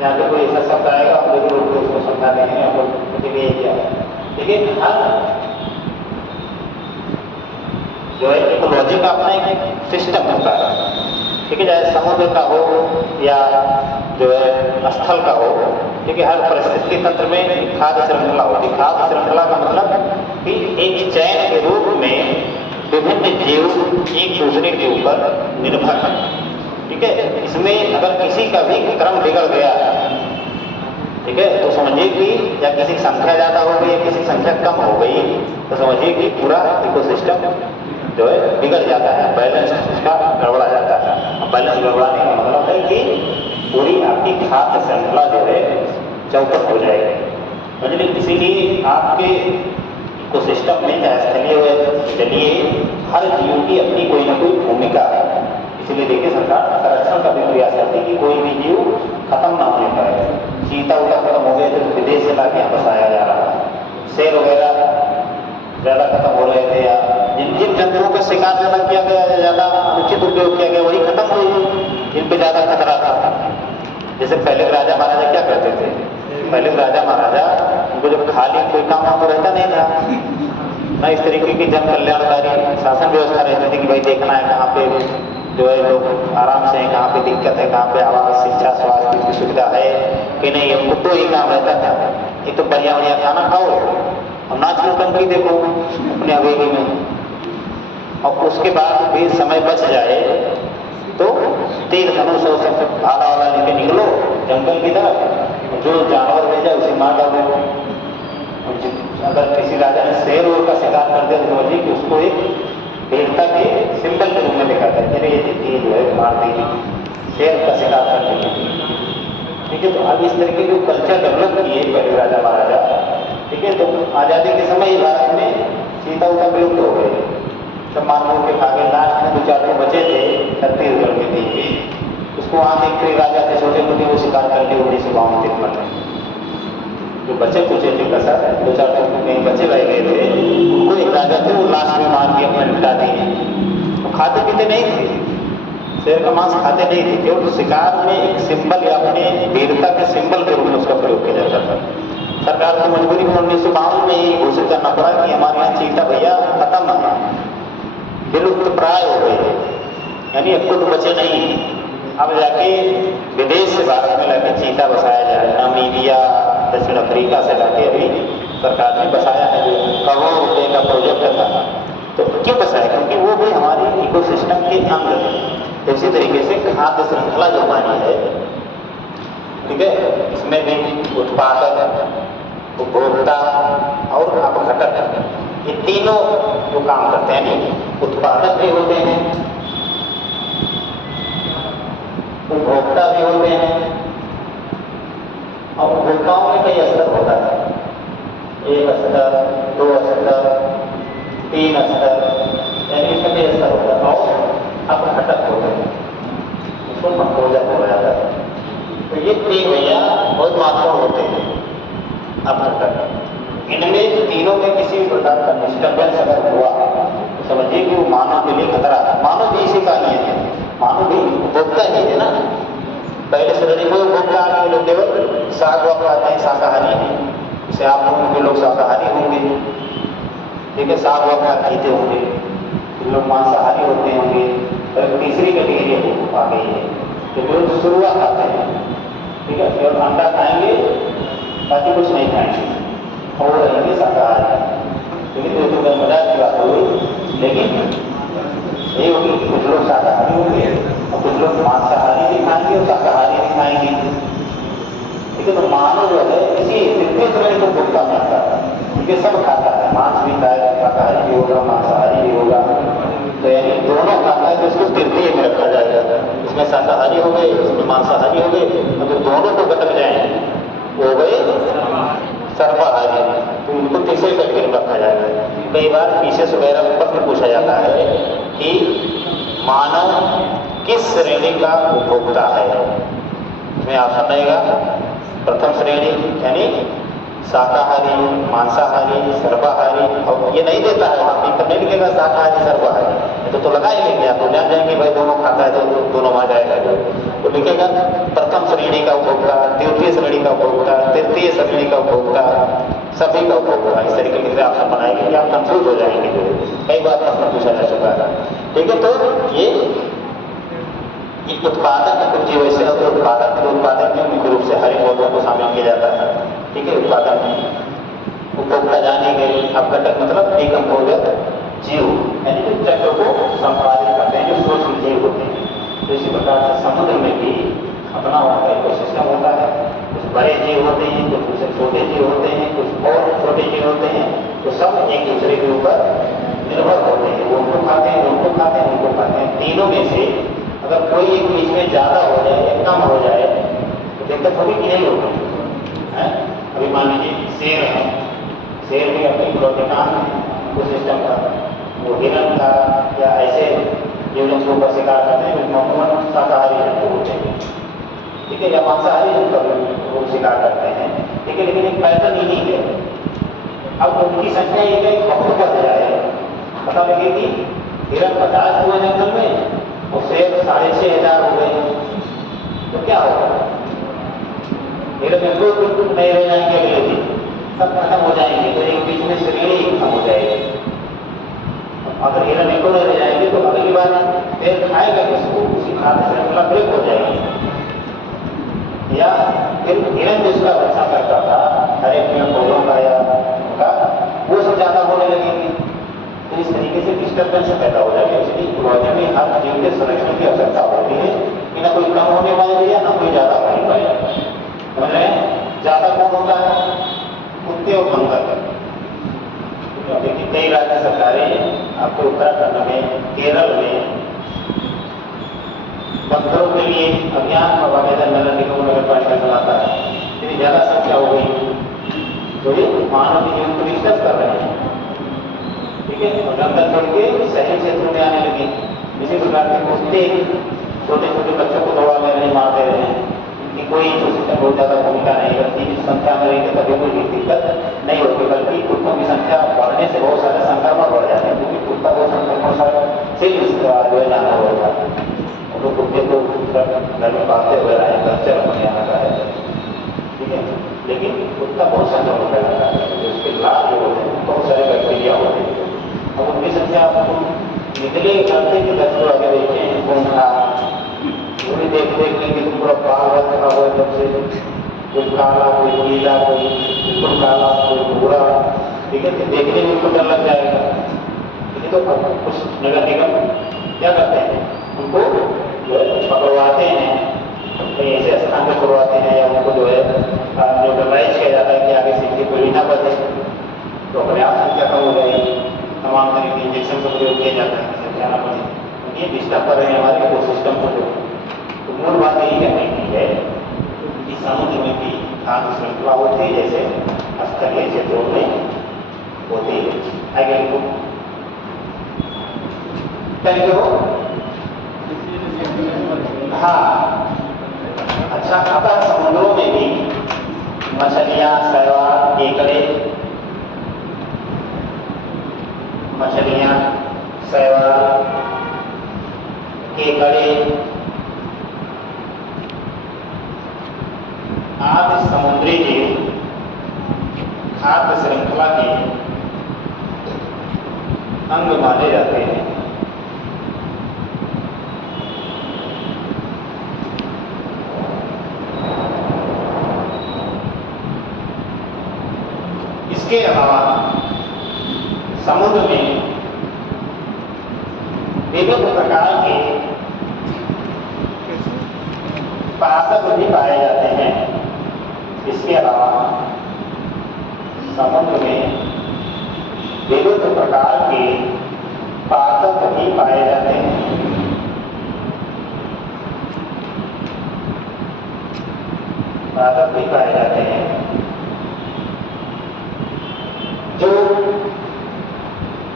यहाँ पे कोई ऐसा शब्द आएगा आप जरूर उसको समझा देंगे, आप लोग मुझे भी यही किया है। लेकिन हर जो है इकोलॉजी का अपना एक सिस्टम होता है, ठीक है, चाहे समुद्र का हो या जो है स्थल का हो, ठीक है, हर परिस्थिति तंत्र में खाद्य श्रृंखला होती है। खाद्य श्रृंखला का मतलब कि एक चैन के रूप में विभिन्न जीव एक दूसरे के ऊपर निर्भर है, ठीक है। इसमें अगर किसी का भी क्रम बिगड़ गया, ठीक है, तो समझिए कि या किसी की संख्या ज़्यादा हो गई या किसी की संख्या कम हो गई, तो समझिए कि पूरा इकोसिस्टम जो है बिगड़ जाता है, बैलेंस उसका गड़बड़ा जाता है। बैलेंस गड़बड़ाने का मतलब है कि पूरी आपकी खाद्य श्रृंखला जो है चौपट हो जाएगी। समझिए, इसीलिए आपके इकोसिस्टम में चाहे स्थलीय हो या जलीय, हर जीव की अपनी कोई ना कोई भूमिका है। इसलिए देखिए सरकार संरक्षण का भी प्रयास करती है कि कोई भी जीव खत्म ना होने पाए। चीता उता खत्म हो गए तो विदेश से लाके यहाँ बसाया जा रहा है, शेर वगैरह ज़्यादा खत्म हो रहे थे, या जिन जिन जंतुओं का शिकार ज़्यादा किया गया, ज़्यादा अनुचित उपयोग किया गया, वही खत्म हुई जिन पर ज़्यादा खतरा था। जैसे पहले के राजा महाराजा क्या करते थे, पहले के राजा महाराजा उनको जब खाली कोई काम तो रहता नहीं था ना, इस तरीके की जन कल्याणकारी शासन व्यवस्था रहती थी कि भाई देखना है कहाँ पे जो है लोग आराम से हैं, कहाँ पे दिक्कत है, कहाँ पे आवास, शिक्षा, स्वास्थ्य की सुविधा है कि नहीं है, उनको तो ही काम रहता था। एक तो बढ़िया बढ़िया खाना खाओ और नाच नौटंकी देखो अपने हवेली में, और उसके बाद भी समय बच जाए तो तीर धनुष और सब भाला वाला लेके निकलो, जंगल की तरफ, जो जानवर भेजा उसे मार डालो। अगर किसी राजा ने शेर और का शिकार कर दिया तो समझिए कि उसको एक वीरता के सिंबल के रूप में दिखाता है, अरे ये देखिए जो है मार दी, शेर का शिकार कर दिया। ठीक है, तो अब इस तरीके के कल्चर डेवलप किए पहले राजा महाराजा। ठीक है, तो आज़ादी के समय ही भारत में सीता उता विलुप्त हो गए, सब मानव के खा गए। लास्ट में 2-4 तो बचे थे छत्तीसगढ़ के कहीं भी, उसको वहाँ के कई राजा थे छोटे मोटे, वो शिकार करके 1952-53 में जो बच्चे पूछे थे कसर 2-4 तो कहीं बच्चे रह गए थे, उनको एक राजा थे वो लास्ट में मार के अपने निपटा दिए। वो खाते पीते नहीं थे, शेर का मांस खाते नहीं थे, केवल शिकार में एक सिंबल या अपने वीरता के सिंबल के रूप में उसका प्रयोग किया जाता था। सरकार को मजबूरी में 1952 में ही घोषित करना पड़ा कि हमारे यहाँ चीता भैया खत्म है, विलुप्त प्राय हो गए, यानी अब तो बचे नहीं। अब जाके विदेश से भारत में लाके चीता बसाया जाए, नामीबिया दक्षिण अफ्रीका से लाके अभी सरकार ने बसाया है, जो करोड़ों रुपये का प्रोजेक्ट था। तो क्यों बसाया? क्योंकि वो भी हमारे इकोसिस्टम के अंग है। तो इसी तरीके से खाद्य श्रृंखला जो हमारी है, ठीक है, इसमें भी उत्पादक, उपभोक्ता और अपघटक, ये तीनों जो काम करते हैं, नहीं उत्पादक भी होते हैं, उपभोक्ता भी होते हैं, और उपभोक्ताओं में कई स्तर होता है, 1 स्तर, 2 स्तर, 3 स्तर, यानी इसमें कई स्तर होता है। और अपघटक होते हैं, इसको कंपोजर बोला जाता है। तो ये 3 भैया बहुत महत्वपूर्ण होते हैं अपघटक। इनमें तीनों में किसी भी प्रकार का डिस्टर्बेंस अगर हुआ तो समझिए कि वो मानव के लिए खतरा है। मानव भी इसी का नहीं है, मानव भी उपभोक्ता ही है ना। पहले श्रेणी में उपभोक्ता आने लोग केवल साग वाग खाते हैं, शाकाहारी हैं, जैसे आप लोगों के लोग शाकाहारी होंगे, ठीक है, साग वाग खाते होंगे, लोग मांसाहारी होते होंगे। और तीसरी कैटेगरी आ गई है जो लोग शुरुआत खाते हैं, ठीक है, केवल अंडा खाएंगे, बाकी कुछ नहीं खाएंगे और रहेंगे शाकाहारी। लेकिन तो मजाक की बात होगी, लेकिन ये होगी कुछ लोग शाकाहारी होंगे और कुछ लोग मांसाहारी भी खाएंगे और शाकाहारी भी खाएंगे। ठीक है, तो मानव जो है इसी तृतीय श्रेणी को भुगता नहीं आता, क्योंकि सब खाता है, मांस भी खाएगा, शाकाहारी भी होगा, मांसाहारी भी होगा। तो यानी दोनों खाता है तो इसको तृतीय में रखा जाएगा। इसमें शाकाहारी हो गए, इसमें मांसाहारी हो गए, अगर दोनों को घटक जाए हो गए सर्वाहारी, तो उनको तीसरे कैटेगरी में रखा जाएगा। कई बार पीसीएस वगैरह में प्रश्न पूछा जाता है कि मानव किस श्रेणी का उपभोक्ता है। इसमें ऑप्शन रहेगा प्रथम श्रेणी यानी शाकाहारी, मांसाहारी, सर्वाहारी, और ये नहीं देता है वहाँ पे, तो नहीं लिखेगा शाकाहारी सर्वाहारी, तो लगा ही लेंगे आप, तो जान जाएंगे भाई दोनों खाता है तो दोनों आ जाएगा। तो लिखेगा प्रथम श्रेणी का उपभोक्ता, द्वितीय श्रेणी का उपभोक्ता, तृतीय श्रेणी का उपभोक्ता, सभी का उपभोक्ता। इस तरीके से ऑप्शन बनाएंगे कि आप कंफ्यूज हो जाएंगे। कई बार प्रश्न पूछा जा चुका है, ठीक है। तो ये उत्पादक कुछ जीव ऐसे होते हैं, उत्पादक में मुख्य रूप से हरे पौधों को शामिल किया जाता है, ठीक है। उत्पादन उपभोक्ता जाने गए, अपघटक मतलब डिकम्पोजर जीव, यानी कि चक्र को संपादित करते हैं, जो सूक्ष्म जीव होते हैं। तो इसी प्रकार से समुद्र में भी अपना वहाँ का इकोसिस्टम होता है, कुछ बड़े जीव होते हैं, कुछ दूसरे छोटे जीव होते हैं, कुछ और छोटे जीव होते हैं, तो सब एक दूसरे के ऊपर निर्भर होते हैं। वो उनको खाते हैं, उनको खाते हैं, उनको खाते हैं। तीनों में से अगर कोई एक बीच में ज़्यादा हो जाए या कम हो जाए तो दिक्कत होगी कि नहीं होगी, है। अभी मान लीजिए शेर है, शेर भी अपनी प्रोटिकान को सिस्टम का, वो हिरण का या ऐसे जीव जंतुओं का शिकार करते हैं जो अमूमन शाकाहारी जंतु होते हैं, ठीक है, या मांसाहारी जंतु वो शिकार करते हैं, ठीक है। लेकिन एक पैटर्न ही नहीं है। अब उनकी संख्या ये है बहुत बढ़ जाए, पता लगे कि हिरण 50 हुए जंगल में और शेर 6500 हो गए, तो क्या होगा? हिरण में कोई नहीं रह जाएंगे, अगले दिन सब खत्म हो जाएंगे, तो एक बीच में श्रेणी खत्म हो जाएगी। अगर हिरण एक रह जाएंगे तो अगली बार शेर खाएगा किसको, उसी खाद्य श्रृंखला ब्रेक हो जाएगी। या फिर हिरण जिसका बच्चा करता था हरे पेड़ पौधों का या उनका, वो सब ज़्यादा होने लगेंगे, तो इस तरीके से डिस्टर्बेंस पैदा हो जाएगा। इसलिए इकोलॉजी में हर जीव के संरक्षण की आवश्यकता होती है। कि ना कोई कम होने पाएगा ना कोई ज़्यादा होने पाएगा। समझ रहे हैं? ज़्यादा कौन होता है? कुत्ते और बंदर। लेकिन कई राज्य सरकारें आपके उत्तराखंड में, केरल में बंदरों के लिए अभियान बाबावेदन नगर निगम नगर पालिका चलाता है। यदि ज़्यादा संख्या हो गई तो ये मानव जीवन को डिस्टर्ब कर रहे हैं, ठीक है। और जंगल छोड़ के शहरी क्षेत्रों में आने लगे। इसी प्रकार के कुत्ते छोटे छोटे बच्चों को दौड़ा ले रहे, मार दे रहे हैं। इनकी कोई बहुत ज़्यादा भूमिका नहीं करती। इस संख्या में रहेंगे तभी कोई दिक्कत नहीं होती, बल्कि कुत्तों की संख्या बढ़ने से बहुत सारे संक्रमण बढ़ जाते हैं, क्योंकि कुत्ता को संक्रमण से जो है जाना होगा। तो कुत्ते को घर में पालते हुए आए, कल्चर अपने यहाँ का है, ठीक है। लेकिन कुत्ता बहुत संक्रमण फैलाता है, उसके लाभ जो होते हैं बहुत सारे बैक्टीरिया होते हैं। अब उनकी संख्या आपको निकले करते कि 10 लोग आगे देखें कौन था, वो भी देख के पूरा बाल रखा हुआ तब से, कोई काला, कोई नीला, कोई बिल्कुल काला, कोई भूरा, ठीक है। देखने में उनको डर लग जाएगा। ठीक है, तो कुछ नगर निगम क्या करते हैं, उनको जो है पकड़वाते हैं, कहीं ऐसे स्थान पर पकड़वाते हैं, या उनको जो है न्यूट्रलाइज किया जाता है कि आगे से इनकी कोई ना बचे, तो अपने आप संख्या कम हो जाएगी। तमाम तरह के इंजेक्शन का प्रयोग किया जाता है कि संख्या ना बढ़े। ये डिस्टर्ब कर रहे हैं हमारे इकोसिस्टम को। तो मूल बात यही कहने की है कि समुद्र में भी खाद्य श्रृंखला होती है जैसे स्थलीय क्षेत्रों में होती है। आगे लिखो, क्या लिखो? हाँ, अच्छा। अतः समुद्रों में भी मछलियाँ, शैवाल, केकड़े, मछलियाँ, शैवाल, केकड़े आदि समुद्री जीव खाद्य श्रृंखला के अंग माने जाते हैं। इसके अलावा समुद्र में विभिन्न प्रकार के पादप भी पाए जाते हैं। इसके अलावा समुद्र में विभिन्न प्रकार के पादप भी पाए जाते हैं। पादप भी पाए जाते हैं जो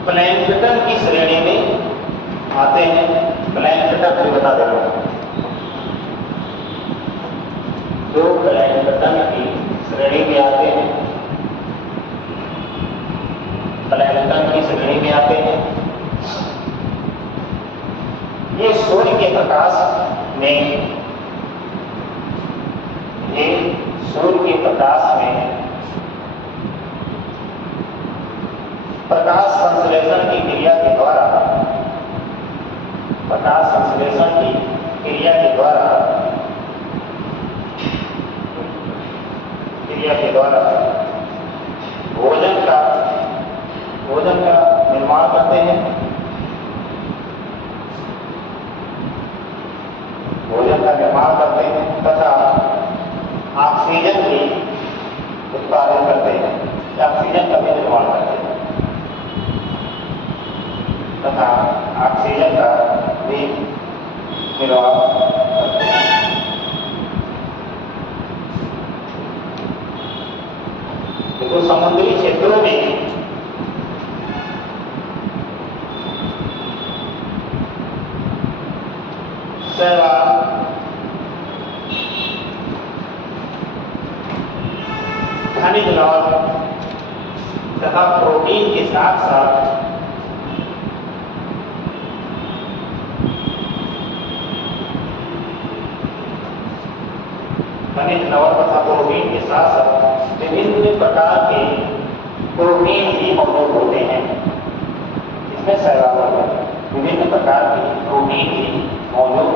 प्लैंकटन की श्रेणी में आते हैं। प्लैंकटन भी बता देता हूं, जो प्लैंकटन की श्रेणी में आते हैं, प्लैंकटन की श्रेणी में आते हैं। ये सूर्य के प्रकाश में, ये सूर्य के प्रकाश में प्रकाश संश्लेषण की क्रिया के द्वारा, प्रकाश संश्लेषण की क्रिया के द्वारा भोजन का निर्माण करते हैं। भोजन का निर्माण करते हैं तथा ऑक्सीजन की उत्पादन करते हैं, ऑक्सीजन का भी निर्माण करते हैं तथा ऑक्सीजन का भी निर्माण करते हैं। देखो, समुद्री क्षेत्रों में शैवाल, खनिज लवण तथा प्रोटीन के साथ साथ खनिज लवण तथा प्रोटीन के साथ साथ विभिन्न प्रकार के प्रोटीन भी मौजूद होते हैं। इसमें शैवाल में विभिन्न प्रकार के प्रोटीन भी मौजूद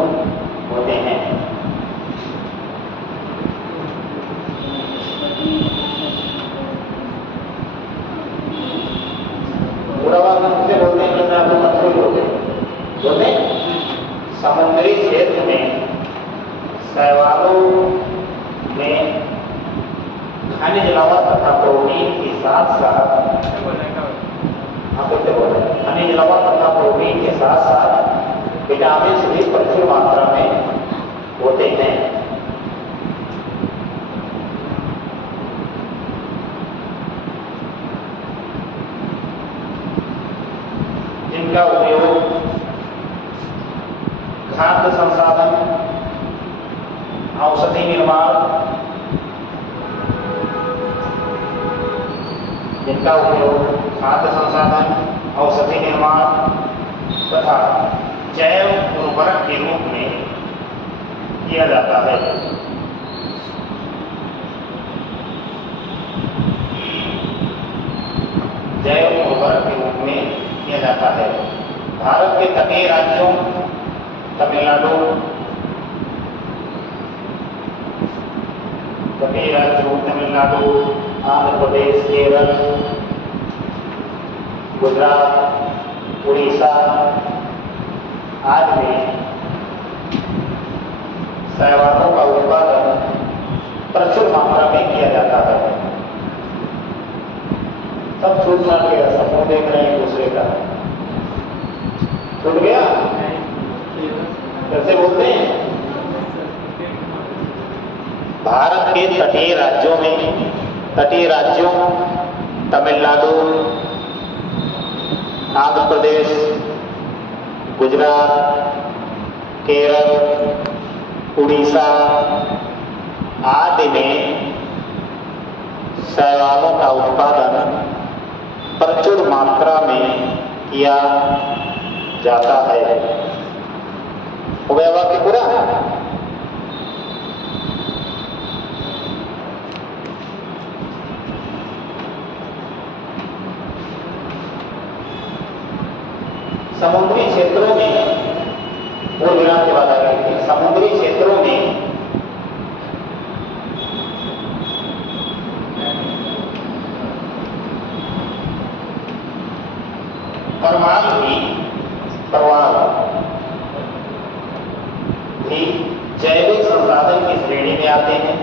होते हैं। से बोलते हैं, आपको कंट्रोल होते हैं। समुद्री क्षेत्र में शैवालों में खनिज लवण तथा प्रोटीन के साथ साथ खनिज लवण तथा प्रोटीन के साथ साथ विटामिन भी प्रचुर मात्रा में होते हैं। जिनका उपयोग खाद्य संसाधन, औषधि निर्माण, जिनका उपयोग खाद्य संसाधन, औषधि निर्माण तथा जैव उर्वरक के रूप में किया जाता है। जैव उर्वरक के रूप में किया जाता है। भारत के तटीय राज्यों तमिलनाडु, आंध्र प्रदेश, केरल, गुजरात, उड़ीसा आदि में शैवालों का उत्पादन प्रचुर मात्रा में किया जाता है। सब छूट छाट गया, सब मुंह देख रहे हैं दूसरे का। छूट गया? कैसे बोलते हैं? भारत के तटीय राज्यों तमिलनाडु, आंध्र प्रदेश, गुजरात, केरल, उड़ीसा आदि में शैवालों का उत्पादन प्रचुर मात्रा में किया जाता है। हो गया वाक्य पूरा? समुद्री क्षेत्रों में वो विराम के बाद आ गई थी। समुद्री क्षेत्रों में परवाल भी जैविक संसाधन की श्रेणी में आते हैं।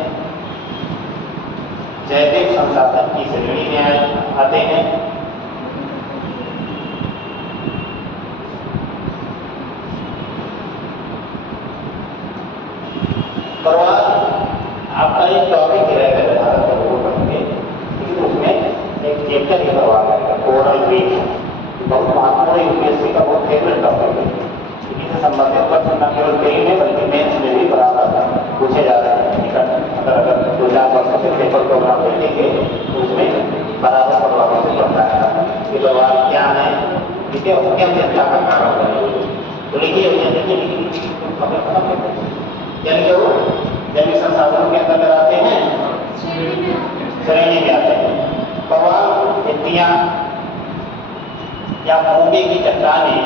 जैविक संसाधन की श्रेणी में आते हैं। परवाल आपका एक टॉपिक रहेगा भारत में वो करेंगे, लेकिन उसमें एक चैप्टर ही परवाल रहेगा, कोरल रीफ। बहुत महत्वपूर्ण यूपीएससी का बहुत फेवरेट टॉपिक है। इससे संबंधित प्रश्न न केवल कई में बल्कि मेंस में भी बराबर पूछे जा रहे हैं। अगर 2-4 वर्षों से पेपर प्रोग्राम देखेंगे तो उसमें बराबर परवालों से पढ़ता है कि परवाल क्या है, ठीक है, क्या चिंता का कारण है। तो लिखिए यानी कि वो जैविक संसाधनों के अंदर आते हैं, श्रेणी में आते हैं। परवाल भित्तियां या मोंगे की चट्टानें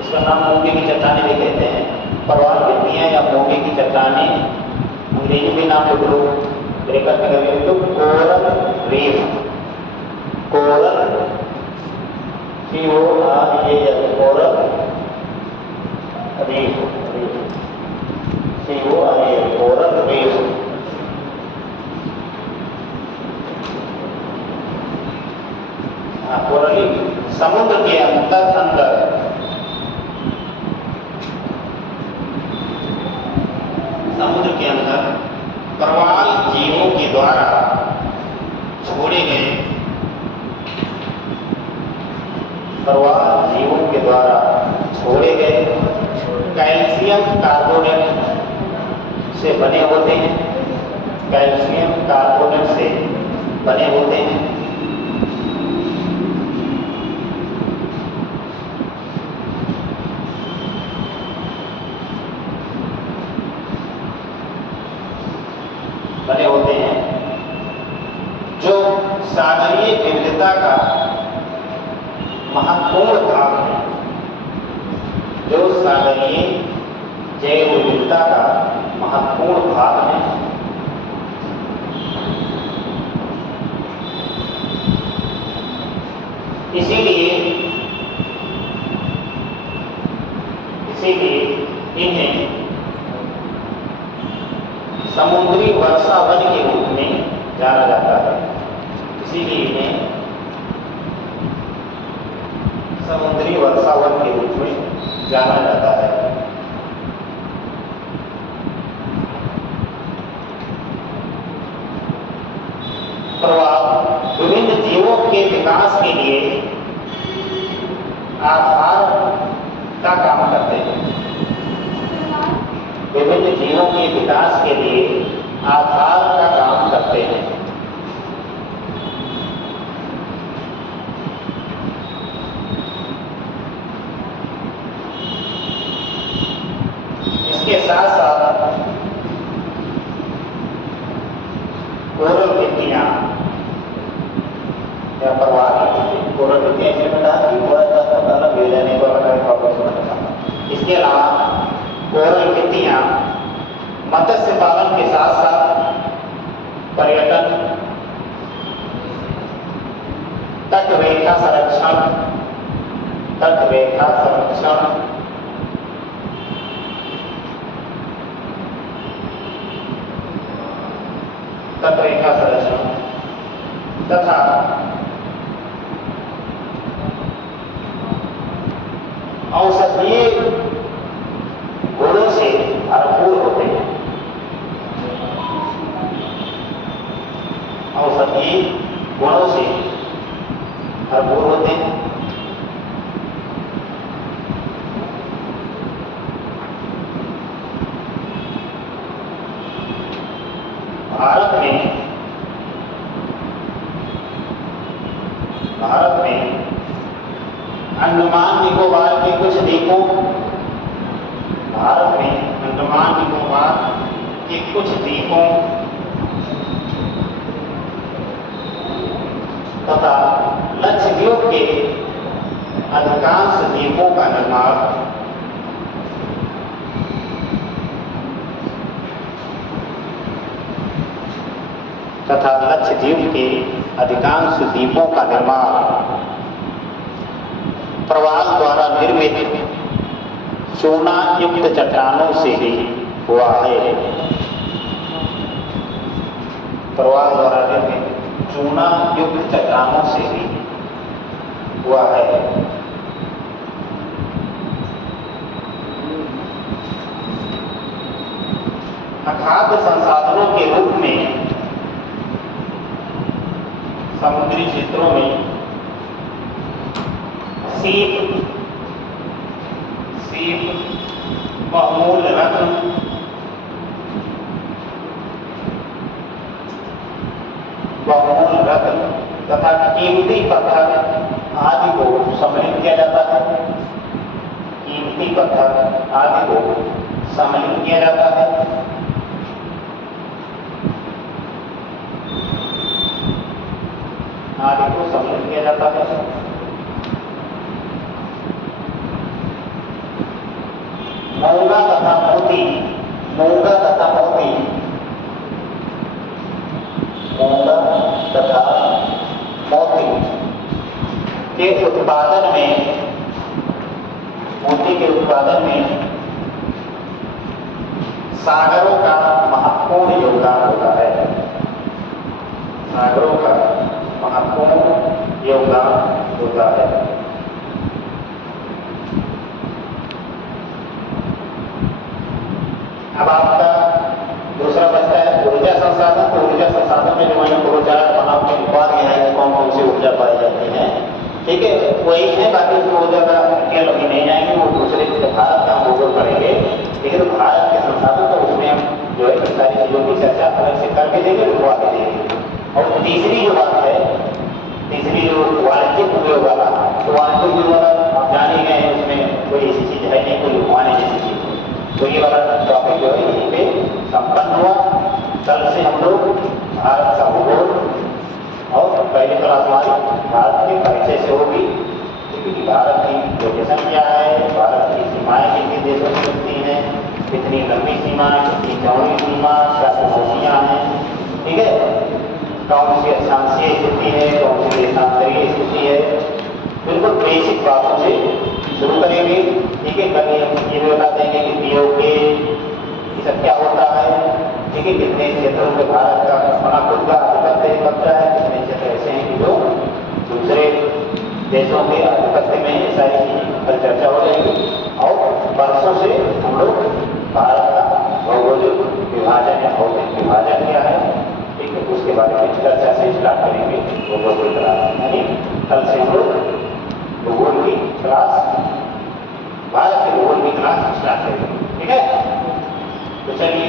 इसका नाम मोंगे की चट्टानें भी कहते हैं। परवाल भित्तियां या मोंगे की चट्टानें, अंग्रेजी में नाम लिख लो, ब्रेकअप में करके लिख लो coral reef. Coral CORAL coral reef, CORAL coral reef. Coral समुद्र के अंदर परवाल जीवों के द्वारा छोड़े गए कैल्शियम कार्बोनेट से बने होते हैं। कैल्शियम कार्बोनेट से बने होते हैं। जो सागरीय विविधता का महत्वपूर्ण भाग है। जो सागरीय जैव विविधता का महत्वपूर्ण भाग है। इसीलिए समुद्री वर्षा वन के रूप में जाना जाता है, इसीलिए इन्हें समुद्री वर्षा वन के रूप में जाना जाता है। प्रवाह विभिन्न जीवों के विकास के लिए आधार का काम करते हैं। विभिन्न जीवों के विकास के लिए आधार का काम करते हैं। इसके साथ साथ कोरल मिट्टियां या प्रवाह कोरल मिट्टियां इसलिए बता कि अलग ले जाने को अलग। इसके अलावा कोरल मिट्टियां मत्स्य पालन के साथ साथ पर्यटन, तटरेखा संरक्षण, तथा औषधीय गुणों से भरपूर होते हैं। औषधीय गुणों से भरपूर होते हैं। भारत में अंडमान निकोबार के कुछ द्वीपों तथा लक्षद्वीप के अधिकांश द्वीपों का निर्माण प्रवाल द्वारा निर्मित चूना युक्त चट्टानों से ही हुआ है। प्रवाल द्वारा निर्मित चूना युक्त चट्टानों से ही हुआ है। अखाद्य संसाधनों के रूप में समुद्री क्षेत्रों में सीप, बहुमूल रत्न, तथा कीमती पत्थर आदि को सम्मिलित किया जाता है। मूंगा तथा मोती के उत्पादन में सागरों का महत्वपूर्ण योगदान होता है। अब आपका दूसरा बचता है ऊर्जा संसाधन। तो ऊर्जा संसाधन में जो मैंने ऊर्जा बनाव के बता दिया है कि कौन कौन सी ऊर्जा पाई जाती है, ठीक है, वही है। बाकी उसमें ऊर्जा का डिटेल अभी नहीं जाएंगे, वो दूसरे भारत का हम गूगल करेंगे। लेकिन भारत के संसाधन तो उसमें हम जो है इस सारी चीजों की चर्चा अलग से करके देंगे, वो आगे देंगे। और तीसरी जो बात है, जो वाणिज्यिक उपयोग वाला, तो वाणिज्यिक उपयोग वाला आप जान ही गए, उसमें कोई ऐसी चीज है नहीं, कोई उपमाने जैसी चीज। तो ये वाला टॉपिक जो है यहीं पे संपन्न हुआ। कल से हम लोग भारत का भूगोल और पहली क्लास हमारी भारत के परिचय से होगी, क्योंकि भारत की लोकेशन क्या है, भारत की सीमाएं किन किन देशों में मिलती हैं, कितनी लंबी सीमाएं, कितनी चौड़ी सीमा, क्या चुनौतियाँ हैं, ठीक है, कौन सी अक्षांशीय स्थिति है, कौन सी देशांतरीय स्थिति है। बिल्कुल बेसिक बातों से शुरू करेंगे, ठीक है। कल ये भी बता देंगे कि पीओके ये सब क्या होता है, ठीक है, कितने क्षेत्रों में भारत का अपना खुद का आधिपत्य कब्जा है, कितने क्षेत्र ऐसे हैं कि जो दूसरे देशों के आधिपत्य में है, सारी पर चर्चा हो जाएगी। और वर्षों से हम लोग भारत का भौगोलिक विभाजन या भौतिक विभाजन क्या है, ठीक है, उसके बारे में चर्चा से स्टार्ट करेंगे भूगोल की क्लास। यानी कल से हम लोग भूगोल की क्लास, भारत के भूगोल की क्लास स्टार्ट करेंगे। ठीक है, तो चलिए।